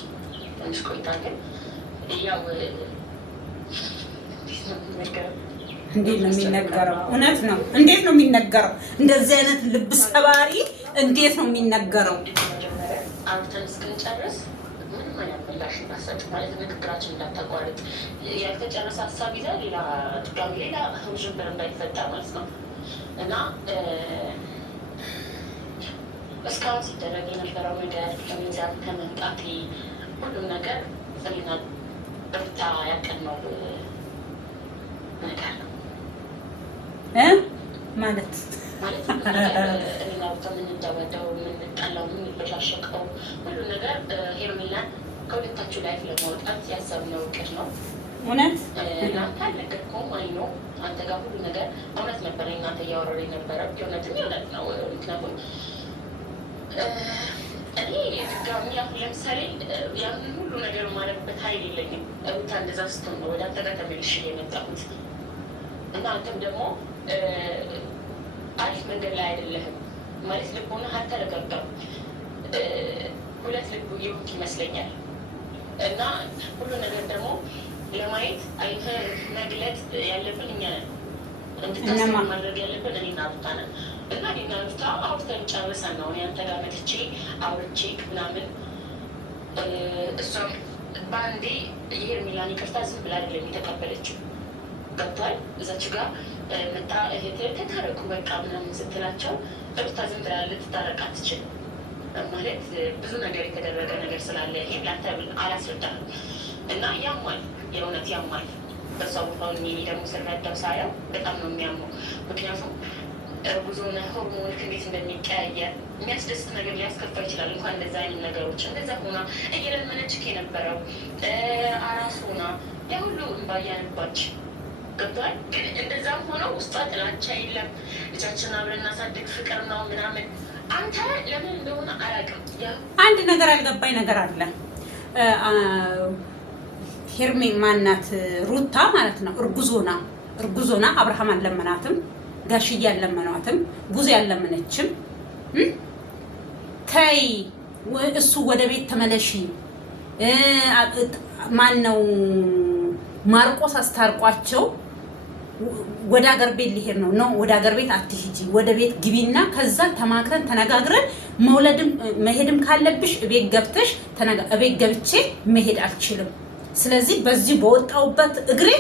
ትንሽ ቆይታ፣ ግን ያው እንዴት ነው የሚነገረው? እውነት ነው። እንዴት ነው የሚነገረው? እንደዚህ አይነት ልብ ሰባሪ እንዴት ነው የሚነገረው? አውርተን እስክንጨርስ ምንም አይነት ምላሽ እንዳትሰጥ ማለት ንግግራችን እንዳታቋርጥ፣ ያልተጨረሰ ሀሳብ ይዛ ሌላ ድጋሚ ሌላ ውዥንብር እንዳይፈጠር ማለት ነው። እና እስካሁን ሲደረግ የነበረው ነገር ከሚዛን ከመምጣቴ ሁሉም ነገር እኔና ብርታ ያቀድነው ነገር ነው ማለት እኔና ብርታ የምንደወደው የምንጣላው የምንበሻሸቀው ሁሉ ነገር ሄርሜላን ከሁለታችሁ ላይፍ ለማውጣት ያሰብነው እቅድ ነው። እውነት እናንተ አልነገርኩም። አይ ነው አንተ ጋር ሁሉ ነገር እውነት ነበረ። እናንተ እያወረረ ነበረ የእውነትም የእውነት ነው። ምክንያቱም እኔ ድጋሚ አሁን ለምሳሌ ያንን ሁሉ ነገር የማደርግበት ኃይል የለኝም። እውታ እንደዛ ስትሆን ነው ወደ አንተ ጋር ተመልሼ የመጣሁት እና አንተም ደግሞ አሪፍ መንገድ ላይ አይደለህም ማለት ልቦና አልተረጋጋም። ሁለት ልቡ ይሁት ይመስለኛል እና ሁሉ ነገር ደግሞ ለማየት አይተህ መግለጥ ያለብን እኛ ነን። እንድታስብ ማድረግ ያለብን እኔና ሩታ ነን። እና እኔና ሩታ አውርተን ጨርሰን ነው አንተ ጋር መጥቼ አውርቼ ምናምን እሷም በአንዴ የሄርሜላን ይቅርታ ዝም ብላ አይደለም የተቀበለችው። ገብቷል። እዛች ጋር መጣ እህትህ ተታረቁ በቃ ምናምን ስትላቸው ሩታ ዝም ብላ ልትታረቅ አትችልም። ማለት ብዙ ነገር የተደረገ ነገር ስላለ ይሄ ላንተ አላስረዳም እና ያሟል፣ የእውነት ያሟል። በሷ ቦታውን እኔ ደግሞ ስረዳው ሳየው በጣም ነው የሚያመው። ምክንያቱም ብዙና ሆርሞን እንዴት እንደሚቀያየር የሚያስደስት ነገር ሊያስከፋ ይችላል። እንኳን እንደዛ አይነት ነገሮች እንደዛ ሆና እየለመነች የነበረው አራስ ሆና ያ ሁሉ እንባ እያነባች ገብቷል። ግን እንደዛም ሆነው ውስጧ ጥላቻ የለም። ልጃችንን አብረን እናሳድግ ፍቅር ነው ምናምን። አንተ ለምን እንደሆነ አላውቅም። አንድ ነገር ያልገባኝ ነገር አለ። ሄርሜ ማናት ሩታ ማለት ነው እርጉዞና አብርሃም አልለመናትም፣ ጋሽዬ አልለመኗትም፣ ጉዞ ያለመነችም። ተይ እሱ ወደ ቤት ተመለሺ፣ ማን ነው ማርቆስ አስታርቋቸው ወደ ሀገር ቤት ሊሄድ ነው ወደ ሀገር ቤት አትሂጂ፣ ወደ ቤት ግቢና ከዛ ተማክረን ተነጋግረን መሄድም ካለብሽ ቤት ገብተሽ ቤት ገብቼ መሄድ አልችልም፣ ስለዚህ በዚህ በወጣውበት እግሬ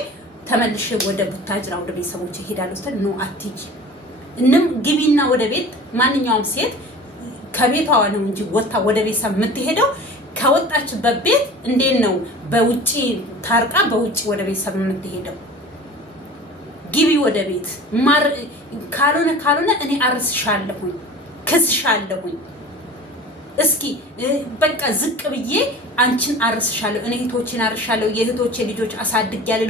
ተመልሼ ወደ ቡታጅራ ወደ ቤተሰቦች እሄዳለሁ ስትል ነው አትሂጂ፣ ግቢና ወደ ቤት። ማንኛውም ሴት ከቤቷ ነው እንጂ ወጣ ወደ ቤተሰብ የምትሄደው ከወጣችበት ቤት እንዴት ነው በውጪ ታርቃ በውጪ ወደ ቤተሰብ የምትሄደው? ግቢ ወደ ቤት ካልሆነ እኔ አርስሻለሁኝ፣ ክስሻለሁኝ። እስኪ በቃ ዝቅ ብዬ አንቺን አርስሻለሁ፣ እኔ እህቶቼን አርስሻለሁ። የእህቶቼ ልጆች አሳድጊያለሁ፣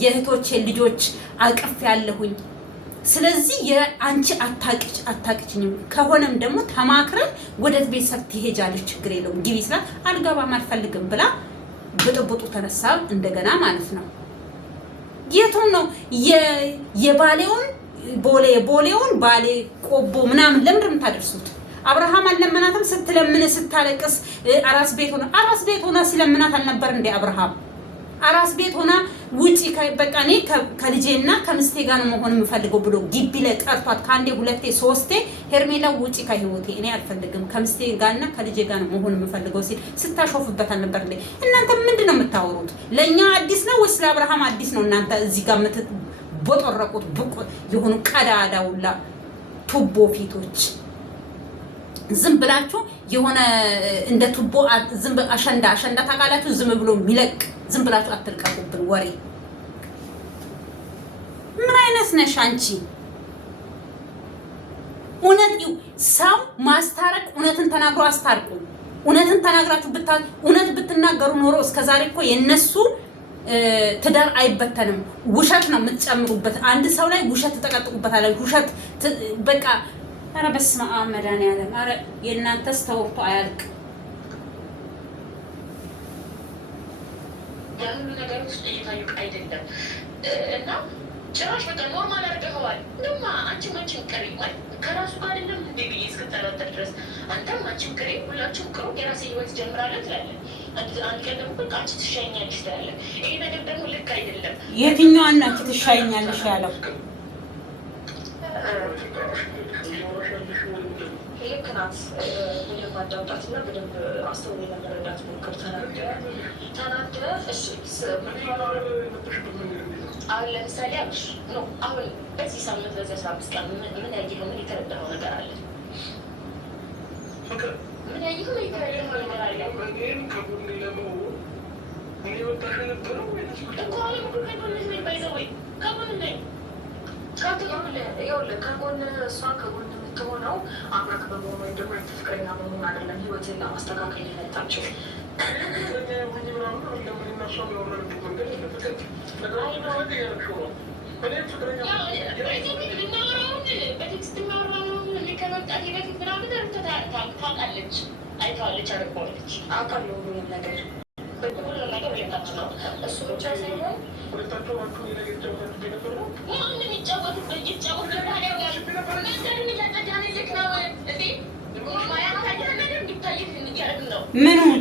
የእህቶቼን ልጆች አቅፍ ያለሁኝ። ስለዚህ የአንቺ አታቅችኝም። ከሆነም ደግሞ ተማክረን ወደ ቤተሰብ ትሄጃለች፣ ችግር የለውም ግቢ ስላት አልገባም አልፈልግም ብላ ብጥብጡ ተነሳ እንደገና ማለት ነው። የቱን ነው የባሌውን ቦሌውን ባሌ ቆቦ ምናምን ለምን የምታደርሱት? አብርሃም አልለመናትም። ስትለምን ስታለቅስ አራስ ቤት ሆና ሲለምናት አልነበር እንዴ? አብርሃም አራስ ቤት ሆና ውጪ በቃ እኔ ከልጄና ከምስቴ ጋር ነው መሆን የምፈልገው ብሎ ግቢ ላይ ጠርቷት ከአንዴ ሁለቴ ሶስቴ ሄርሜላ ውጪ ከህይወቴ እኔ አልፈልግም ከምስቴ ጋርና ከልጄ ጋር ነው መሆን የምፈልገው ሲል ስታሾፍበት አልነበር እንዴ? እናንተ ምንድን ነው የምታወሩት? ለእኛ አዲስ ነው ወይስ ለአብርሃም አዲስ ነው? እናንተ እዚህ ጋር የምትቦጠረቁት ብቁ የሆኑ ቀዳዳውላ ቱቦ ፊቶች ዝም ብላችሁ የሆነ እንደ ቱቦ ዝም አሸንዳ ታውቃላችሁ? ዝም ብሎ የሚለቅ ዝም ብላችሁ አትልቀቁብን ወሬ። ምን አይነት ነሽ አንቺ? ሰው ማስታረቅ እውነትን ተናግሮ አስታርቁ። እውነትን ተናግራችሁ እውነት ብትናገሩ ኖሮ እስከዛሬ እኮ የነሱ ትዳር አይበተንም። ውሸት ነው የምትጨምሩበት። አንድ ሰው ላይ ውሸት ትጠቀጥቁበታላችሁ። ውሸት በቃ ኧረ በስመ አብ መድኃኒዓለም። ኧረ የእናንተስ ተወርቶ አያልቅ። ያሉ ነገሮች እየታዩ አይደለም እና ጭራሽ በቃ ኖርማል አድርገኸዋል። እንደውም አንቺም ቅሪ ማለት ከራሱ ጋር አይደለም እንደ ብዬ እስክጠራጠር ድረስ አንተም አንቺም ቅሪ፣ ሁላችሁም ቅሩ፣ የራሴ ህይወት ጀምራለሁ ትላለህ። አንድ ቀን ደግሞ በቃ አንቺ ትሻይኛለሽ ትላለህ። ይሄ ነገር ደግሞ ልክ አይደለም። የትኛዋ እናት ትሻይኛለሽ ያለው? ልክ ናት። በደንብ አዳምጣት እና በደንብ አስተውሎ ለመረዳት ሞክር። ተናደህ እሺ። አሁን ለምሳሌ አብሽ ነው አሁን በዚህ ሳምንት በዚህ 15 ቀን ምን ያየኸው ምን የተረዳኸው ነገር አለ? ምን ያየኸው ምን የተረዳኸው ነገር አለ? እኮ አሁን ከጎንህ ነኝ ባይዘው ወይ ከጎንህ ነኝ ከጎን እሷ ከጎን የምትሆነው አብረክ በመሆኑ ወይም ደግሞ ፍቅረኛ በመሆን አይደለም። ህይወትን ለማስተካከል የመጣችው በቴክስት የሚያወራውን ከመምጣት በፊት ምናምን ታውቃለች፣ አይተዋለች፣ አረጓለች፣ አውቃለሁ ሁሉንም ነገር ሁሉንም ነገር ሁለታችን ነው። እሱ ብቻ ሳይሆን ሁለታቸው ናችሁ የጫወቱት የነበር ነው ማንም ይጫወቱበት ይጫወቱ ምኑን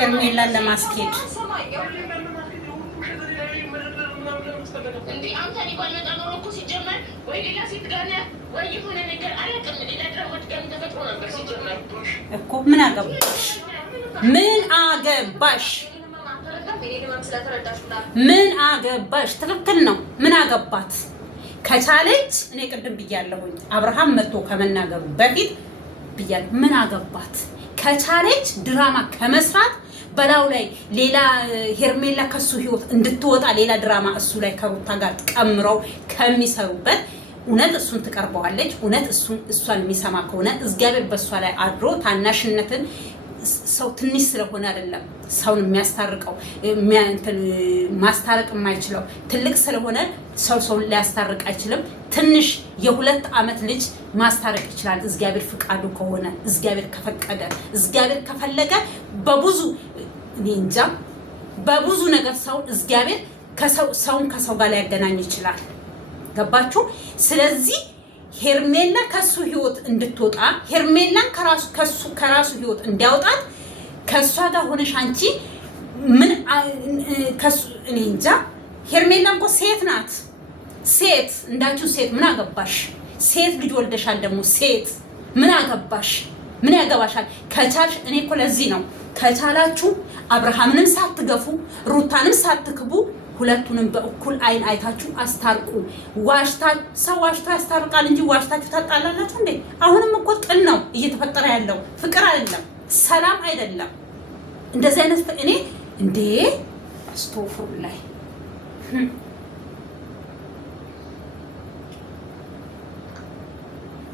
ሄርሜላን ለማስኬድ እንዴ አንተ ሊባል መጣ ኖሮ እኮ ሲጀመር ወይ ሌላ ሴት ጋር ነህ ወይ የሆነ ነገር አላውቅም። ሌላ ድራማት ጋር ተፈጥሮ ነበር ሲጀመር እኮ። ምን አገባሽ? ምን አገባሽ? ምን አገባሽ? ትክክል ነው። ምን አገባት? ከቻለች እኔ ቅድም ብያለሁኝ አብርሃም መጥቶ ከመናገሩ በፊት ብያለሁ። ምን አገባት? ከቻለች ድራማ ከመስራት በላው ላይ ሌላ ሄርሜላ ከሱ ህይወት እንድትወጣ ሌላ ድራማ እሱ ላይ ከሩታ ጋር ቀምረው ከሚሰሩበት እውነት እሱን ትቀርበዋለች። እውነት እሷን የሚሰማ ከሆነ እግዚአብሔር በእሷ ላይ አድሮ ታናሽነትን ሰው ትንሽ ስለሆነ አይደለም ሰውን የሚያስታርቀው ማስታረቅ የማይችለው ትልቅ ስለሆነ ሰውን ሊያስታርቅ አይችልም። ትንሽ የ2 ዓመት ልጅ ማስታረቅ ይችላል። እግዚአብሔር ፍቃዱ ከሆነ እግዚአብሔር ከፈቀደ እግዚአብሔር ከፈለገ በብዙ እኔ እንጃ በብዙ ነገር ሰው እግዚአብሔር ሰውን ከሰው ጋር ሊያገናኝ ይችላል። ገባችሁ? ስለዚህ ሄርሜላ ከሱ ህይወት እንድትወጣ ሄርሜላን ከራሱ ህይወት እንዲያወጣት ከሷ ጋር ሆነሽ አንቺ ምን እኔ እንጃ። ሄርሜላ እኮ ሴት ናት። ሴት እንዳችሁ ሴት ምን አገባሽ? ሴት ልጅ ወልደሻል ደግሞ ሴት ምን አገባሽ? ምን ያገባሻል? ከቻልሽ እኔ እኮ ለዚህ ነው ከቻላችሁ አብርሃምንም ሳትገፉ ሩታንም ሳትክቡ ሁለቱንም በእኩል አይን አይታችሁ አስታርቁ። ሰው ዋሽታ ያስታርቃል እንጂ ዋሽታችሁ ታጣላላችሁ እንዴ? አሁንም እኮ ጥል ነው እየተፈጠረ ያለው፣ ፍቅር አይደለም፣ ሰላም አይደለም። እንደዚህ አይነት እኔ እንዴ ስቶፉር ላይ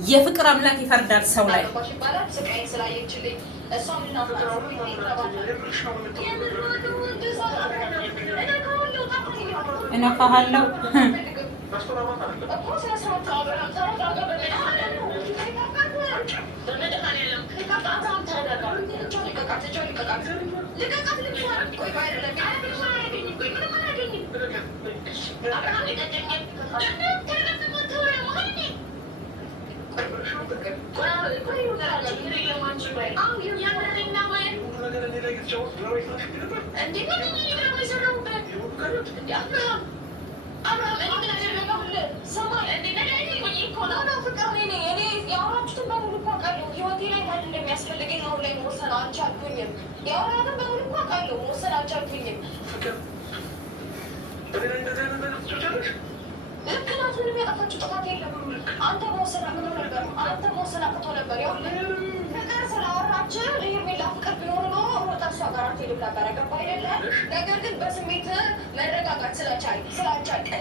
የፍቅር አምላክ ይፈርዳል ሰው ላይ። እነካሃለሁ ነገር ግን በስሜት መረጋጋት ስላልቻልክ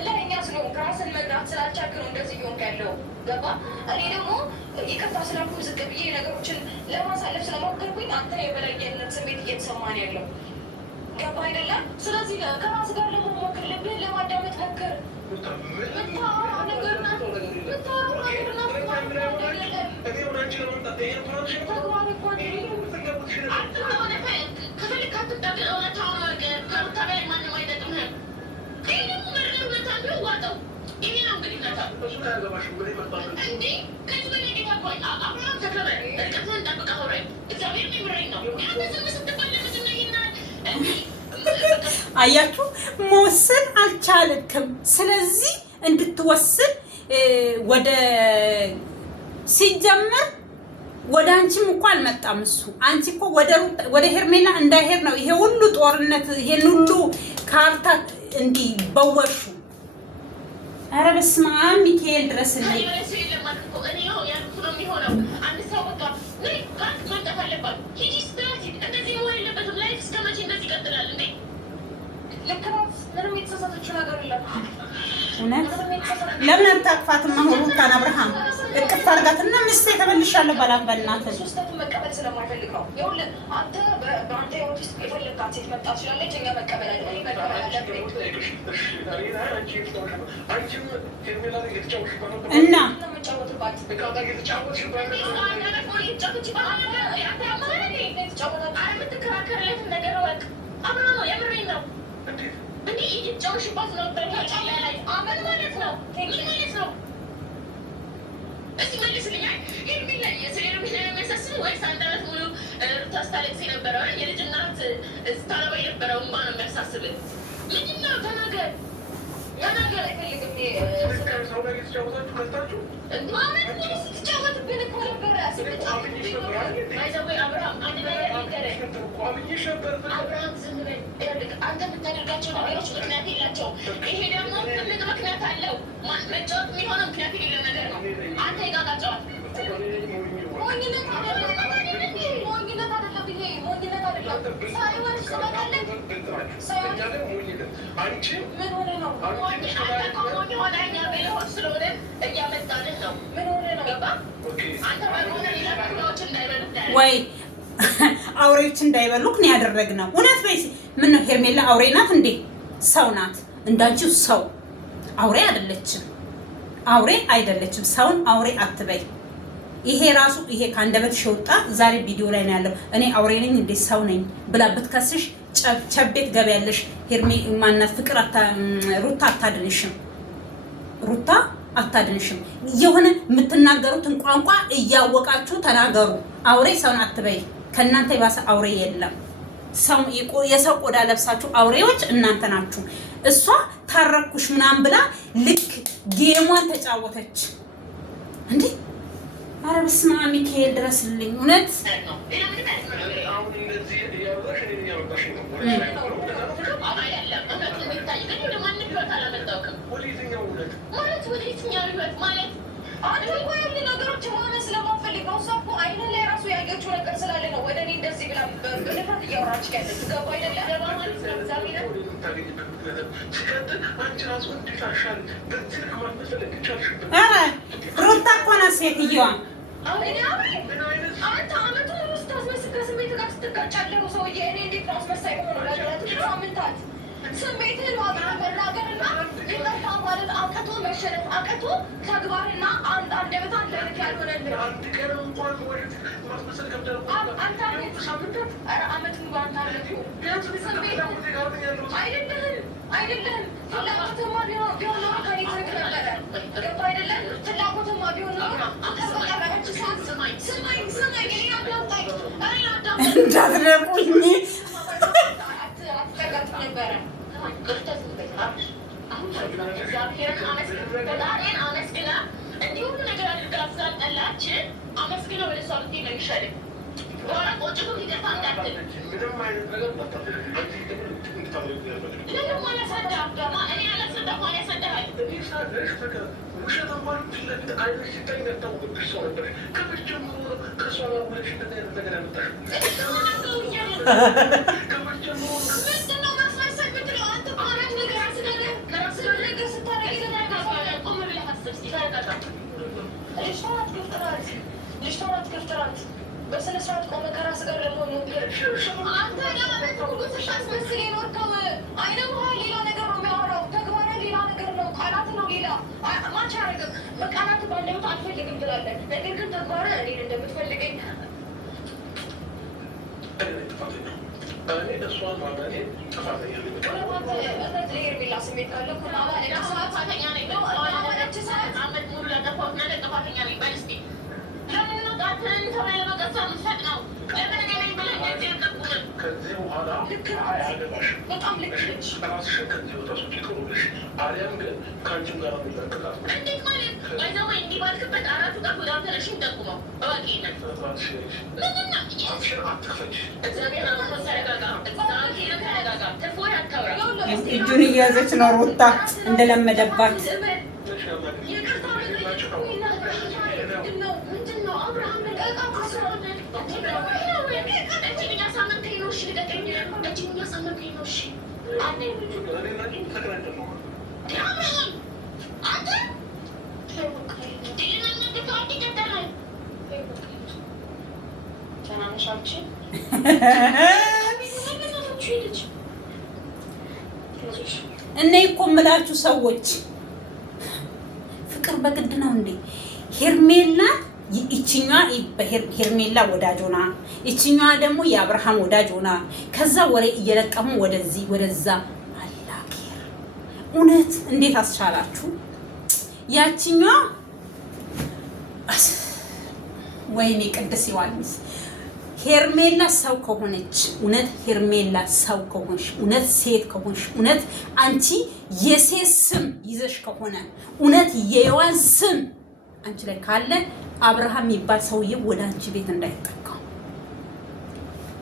ለእኛ ስለሆንክ ራስን መግራት ስላልቻልክ ነው እንደዚህ ሆንክ ያለው። ገባ? እኔ ደግሞ ይቅርታ ስላልኩ ዝቅ ብዬ ነገሮችን ለማሳለፍ ስለሞከርኩኝ አንተ የበላይነት ስሜት እየተሰማን ያለው። ገባ አይደለም? ስለዚህ ከራስ ጋር ለመሞክር ልብህን ለማዳመጥ ሞክር። አያችሁ መወሰን አልቻልክም። ስለዚህ እንድትወስን ወደ ሲጀመር ወደ አንቺም እኮ አልመጣም እሱ። አንቺ እኮ ወደ ሄርሜላ እንዳይሄድ ነው ይሄ ሁሉ ጦርነት፣ ይሄን ሁሉ ካርታ እንዲህ በወሹ። ኧረ በስመ አብ ሚካኤል ድረስልኝ። ለምን አታቅፋትም? አሁን ሩታን አብርሃም እቅፍ አድርጋትና ሚስቴ ተመልሻለሁ በላት። በእናትህ ሶስተቱን መቀበል ስለማይፈልግ ነው። ይኸውልህ አንተ በአንተ ህይወት ውስጥ የፈለግካት ሴት መጣ ትችላለች። እኛ መቀበል አለብን። እና የልጅ እናት ስታረባ የነበረው እንባ ነው የሚያሳስብህ። ምንድን ነው? ተናገር። አንተ የምታደርጋቸው ነገሮች ምክንያት የላቸው። ይሄ ደግሞ ትልቅ ምክንያት አለው። መጫወት የሚሆነው ምክንያት የሌለው ነገር ነው። አንተ ይጋጋጫዋል። ሞኝነት አይደለም ይሄ ሞኝነት አይደለም። ሳይሆን ስለቀለድ ምን ሆነ ነው ሞኝ ሆነ እኛ ቤለሆን ስለሆነ እያመጣልን ነው። ምን ሆነ ነው ገባ አንተ ባልሆነ ሌላ ነገሮች እንዳይበሉት ወይ አውሬዎች እንዳይበሉክ ነው ያደረግነው። እውነት በይ ምን ነው ሄርሜላ አውሬ ናት እንዴ? ሰው ናት እንዳንቺው ሰው። አውሬ አይደለችም፣ አውሬ አይደለችም። ሰውን አውሬ አትበይ። ይሄ ራሱ ይሄ ከአንደበትሽ የወጣ ዛሬ ቪዲዮ ላይ ነው ያለው። እኔ አውሬ ነኝ እንዴ ሰው ነኝ ብላ ብትከስሽ ቸቤት ገበያለሽ። ሄርሜ ማናት ፍቅር ሩታ አታድንሽም፣ ሩታ አታድንሽም። የሆነ የምትናገሩትን ቋንቋ እያወቃችሁ ተናገሩ። አውሬ ሰውን አትበይ። ከእናንተ የባሰ አውሬ የለም። የሰው ቆዳ ለብሳችሁ አውሬዎች እናንተ ናችሁ። እሷ ታረኩሽ ምናምን ብላ ልክ ጌሟን ተጫወተች እንዴ! ኧረ በስመ አብ ሚካኤል ድረስልኝ። እውነት ሩታ እኮ ናት ሴትዮዋ። ስሜትህን መናገርና ይቅርታ ማለት አቅቶ መሸነፍ አቅቶ ተግባርና አንደበት አንደበት ያልሆነልህ አይደለም። ፍላጎትማ ቢሆን ኖሮ ከኔ ትርቅ ነበረ። ገባ አይደለም? ፍላጎትማ ቢሆን ኖሮ እንዳትረቁኝ ነበረ። ፈጣሪን አመስግና እንዲሁ ነገር አድርጋ ስላልጠላችን አመስግና ወደ እሷ ብትሄድ ነው የሚሻለው። በኋላ ቆጭቶ ይቅርታ እንዳትል ለምን አላስረዳህም? ደግሞ እኔ አላስረዳህም ማለት ያስረዳሃል። በስነ ስርዓት ቆመ ከራስ ጋር ደግሞ አንተ ለማለት ሁሉ ስታስመስል የኖርከው አይነ ውሃ ሌላ ነገር ነው የሚያወራው። ተግባር ሌላ ነገር ነው። ቃላት ነው ሌላ ማች ያደርግም። በቃላት ባንደበት አልፈልግም ትላለህ፣ ነገር ግን ተግባር እኔን እንደምትፈልገኝ ሌላ ስሜት ካለ ጥፋተኛ ነኝ አመት ሙሉ ለጠፋት ነገር ጥፋተኛ ነኝ በል እስኪ ከዚህ በኋላ በጣም ልክ ነች። ራስሽን ከዚህ ቦታ ሱጭ ከሆነሽ አሊያም ግን ከአንቺም ጋር የሚለቅላት እንዴት ማለት ባይዘው እንዲህ ባልክበት አራቱ ጋር ወደ አንተ ነሽ ጠቁመው እባክህነት ምንና ራስሽን አትክፈች። እግዚአብሔር አሁን ተረጋጋ፣ እግዚአብሔር ተረጋጋ። ተፎይ አታውራ። እጁን እያዘች ነው ሩታ እንደለመደባት እኔ እኮ የምላችሁ ሰዎች ፍቅር በግድ ነው እንዴ? ሄርሜላ ይችኛዋ ሄርሜላ ወዳጅ ሆና ይችኛዋ ደግሞ የአብርሃም ወዳጅ ሆና ከዛ ወሬ እየለቀሙ ወደዚህ ወደዛ አላኬር። እውነት እንዴት አስቻላችሁ? ያችኛዋ ወይኔ ቅድስ ዮሐንስ ሄርሜላ ሰው ከሆነች እውነት ሄርሜላ ሰው ከሆንሽ እውነት ሴት ከሆንሽ እውነት አንቺ የሴት ስም ይዘሽ ከሆነ እውነት የዋን ስም አንቺ ላይ ካለ አብርሃም የሚባል ሰውዬ ወደ አንቺ ቤት እንዳይጠጋ።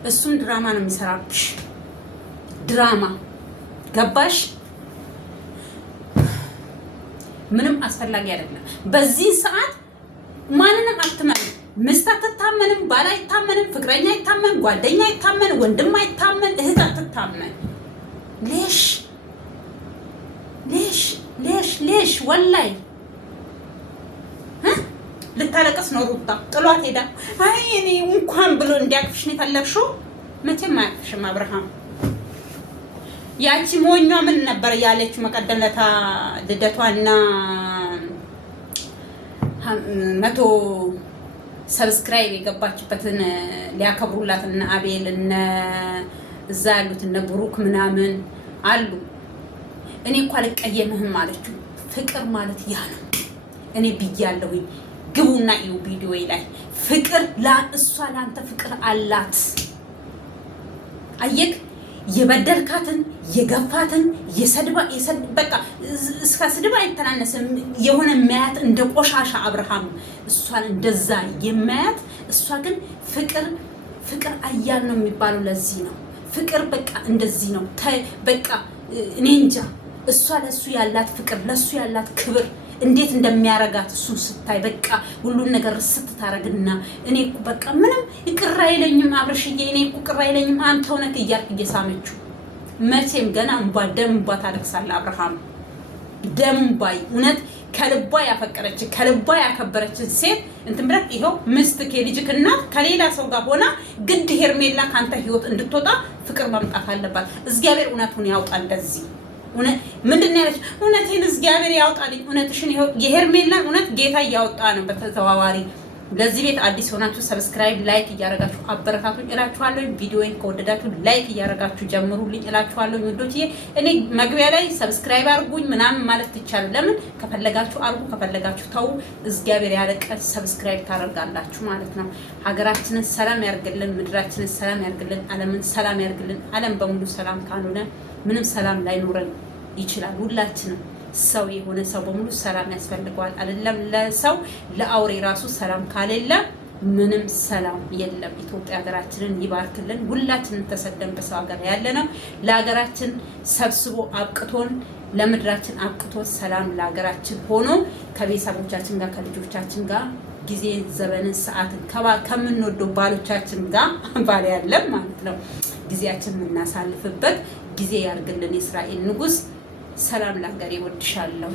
እሱም ድራማ ነው የሚሰራብሽ ድራማ። ገባሽ? ምንም አስፈላጊ አይደለም። በዚህ ሰዓት ማንንም አትመኑ። ምስት አትታመንም፣ ባል አይታመንም፣ ፍቅረኛ አይታመን፣ ጓደኛ አይታመን፣ ወንድም አይታመን፣ እህት አትታመን። ሌሽ ወላይ ልታለቀስ ነው ሩታ ጥሏት ሄዳ። አይ እኔ እንኳን ብሎ እንዲያቅፍሽ ነው የፈለግሽው። መቼም አያቅፍሽም አብርሃም። ያቺ ሞኟ ምን ነበር ያለችው መቀደም ለታ ልደቷና 100 ሰብስክራይብ የገባችበትን ሊያከብሩላት እና አቤል እና እዛ ያሉት እነ ብሩክ ምናምን አሉ። እኔ እኮ አልቀየምህም አለችው። ፍቅር ማለት ያ ነው። እኔ ብያለሁኝ። ግቡና እዩ ቪዲዮ ላይ ፍቅር እሷ ላንተ ፍቅር አላት። አየክ የበደልካትን የገፋትን በቃ እስከ ስድብ አይተናነስም። የሆነ ማያት እንደ ቆሻሻ አብርሃም እሷን እንደዛ የማያት እሷ ግን ፍቅር አያል ነው የሚባለው። ለዚህ ነው ፍቅር በቃ እንደዚህ ነው። በቃ እኔ እንጃ እሷ ለሱ ያላት ፍቅር ለሱ ያላት ክብር እንዴት እንደሚያረጋት እሱን ስታይ በቃ ሁሉን ነገር ስትታረግና እኔ እኮ በቃ ምንም ይቅር አይለኝም አብርሽዬ፣ እኔ እኮ ይቅር አይለኝም አንተ ሆነህ እያልክ እየሳመችው መቼም ገና ደም እንባ ታለቅሳለህ አብርሃም። ደም እንባ እውነት ከልቧ ያፈቀረች ከልቧ ያከበረች ሴት እንትን ብለህ ይኸው ምስትክ የልጅክ እናት ከሌላ ሰው ጋር ሆና ግድ ሄርሜላ ካንተ ህይወት እንድትወጣ ፍቅር መምጣት አለባት። እግዚአብሔር እውነቱን ያውጣ። እንደዚህ ምንድን ያለች እውነቴን እግዚአብሔር ያውጣልኝ። እውነትሽን የሄርሜላን እውነት ጌታ እያወጣ ነው በተዘዋዋሪ። ለዚህ ቤት አዲስ ሆናችሁ ሰብስክራይብ ላይክ እያደረጋችሁ አበረታቱኝ እላችኋለሁ። ቪዲዮውን ከወደዳችሁ ላይክ እያደረጋችሁ ጀምሩልኝ እላችኋለሁ። ወዶችዬ እኔ መግቢያ ላይ ሰብስክራይብ አድርጉኝ ምናምን ማለት ትቻሉ። ለምን ከፈለጋችሁ አድርጉ ከፈለጋችሁ ተው። እግዚአብሔር ያለቀ ሰብስክራይብ ታደርጋላችሁ ማለት ነው። ሀገራችንን ሰላም ያርግልን፣ ምድራችንን ሰላም ያርግልን፣ ዓለምን ሰላም ያርግልን። ዓለም በሙሉ ሰላም ካልሆነ ምንም ሰላም ላይኖረን ይችላል። ሁላችንም ሰው የሆነ ሰው በሙሉ ሰላም ያስፈልገዋል። አይደለም ለሰው ለአውሬ ራሱ ሰላም ካሌለ ምንም ሰላም የለም። ኢትዮጵያ ሀገራችንን ይባርክልን። ሁላችንም ተሰደን በሰው ሀገር ያለነው ለሀገራችን ሰብስቦ አብቅቶን ለምድራችን አብቅቶ ሰላም ለሀገራችን ሆኖ ከቤተሰቦቻችን ጋር ከልጆቻችን ጋር ጊዜ ዘመንን ሰዓትን ከምንወደው ባሎቻችን ጋር ባል ያለም ማለት ነው ጊዜያችን የምናሳልፍበት ጊዜ ያርግልን። የእስራኤል ንጉስ ሰላም ለሀገሬ። ወድሻለሁ።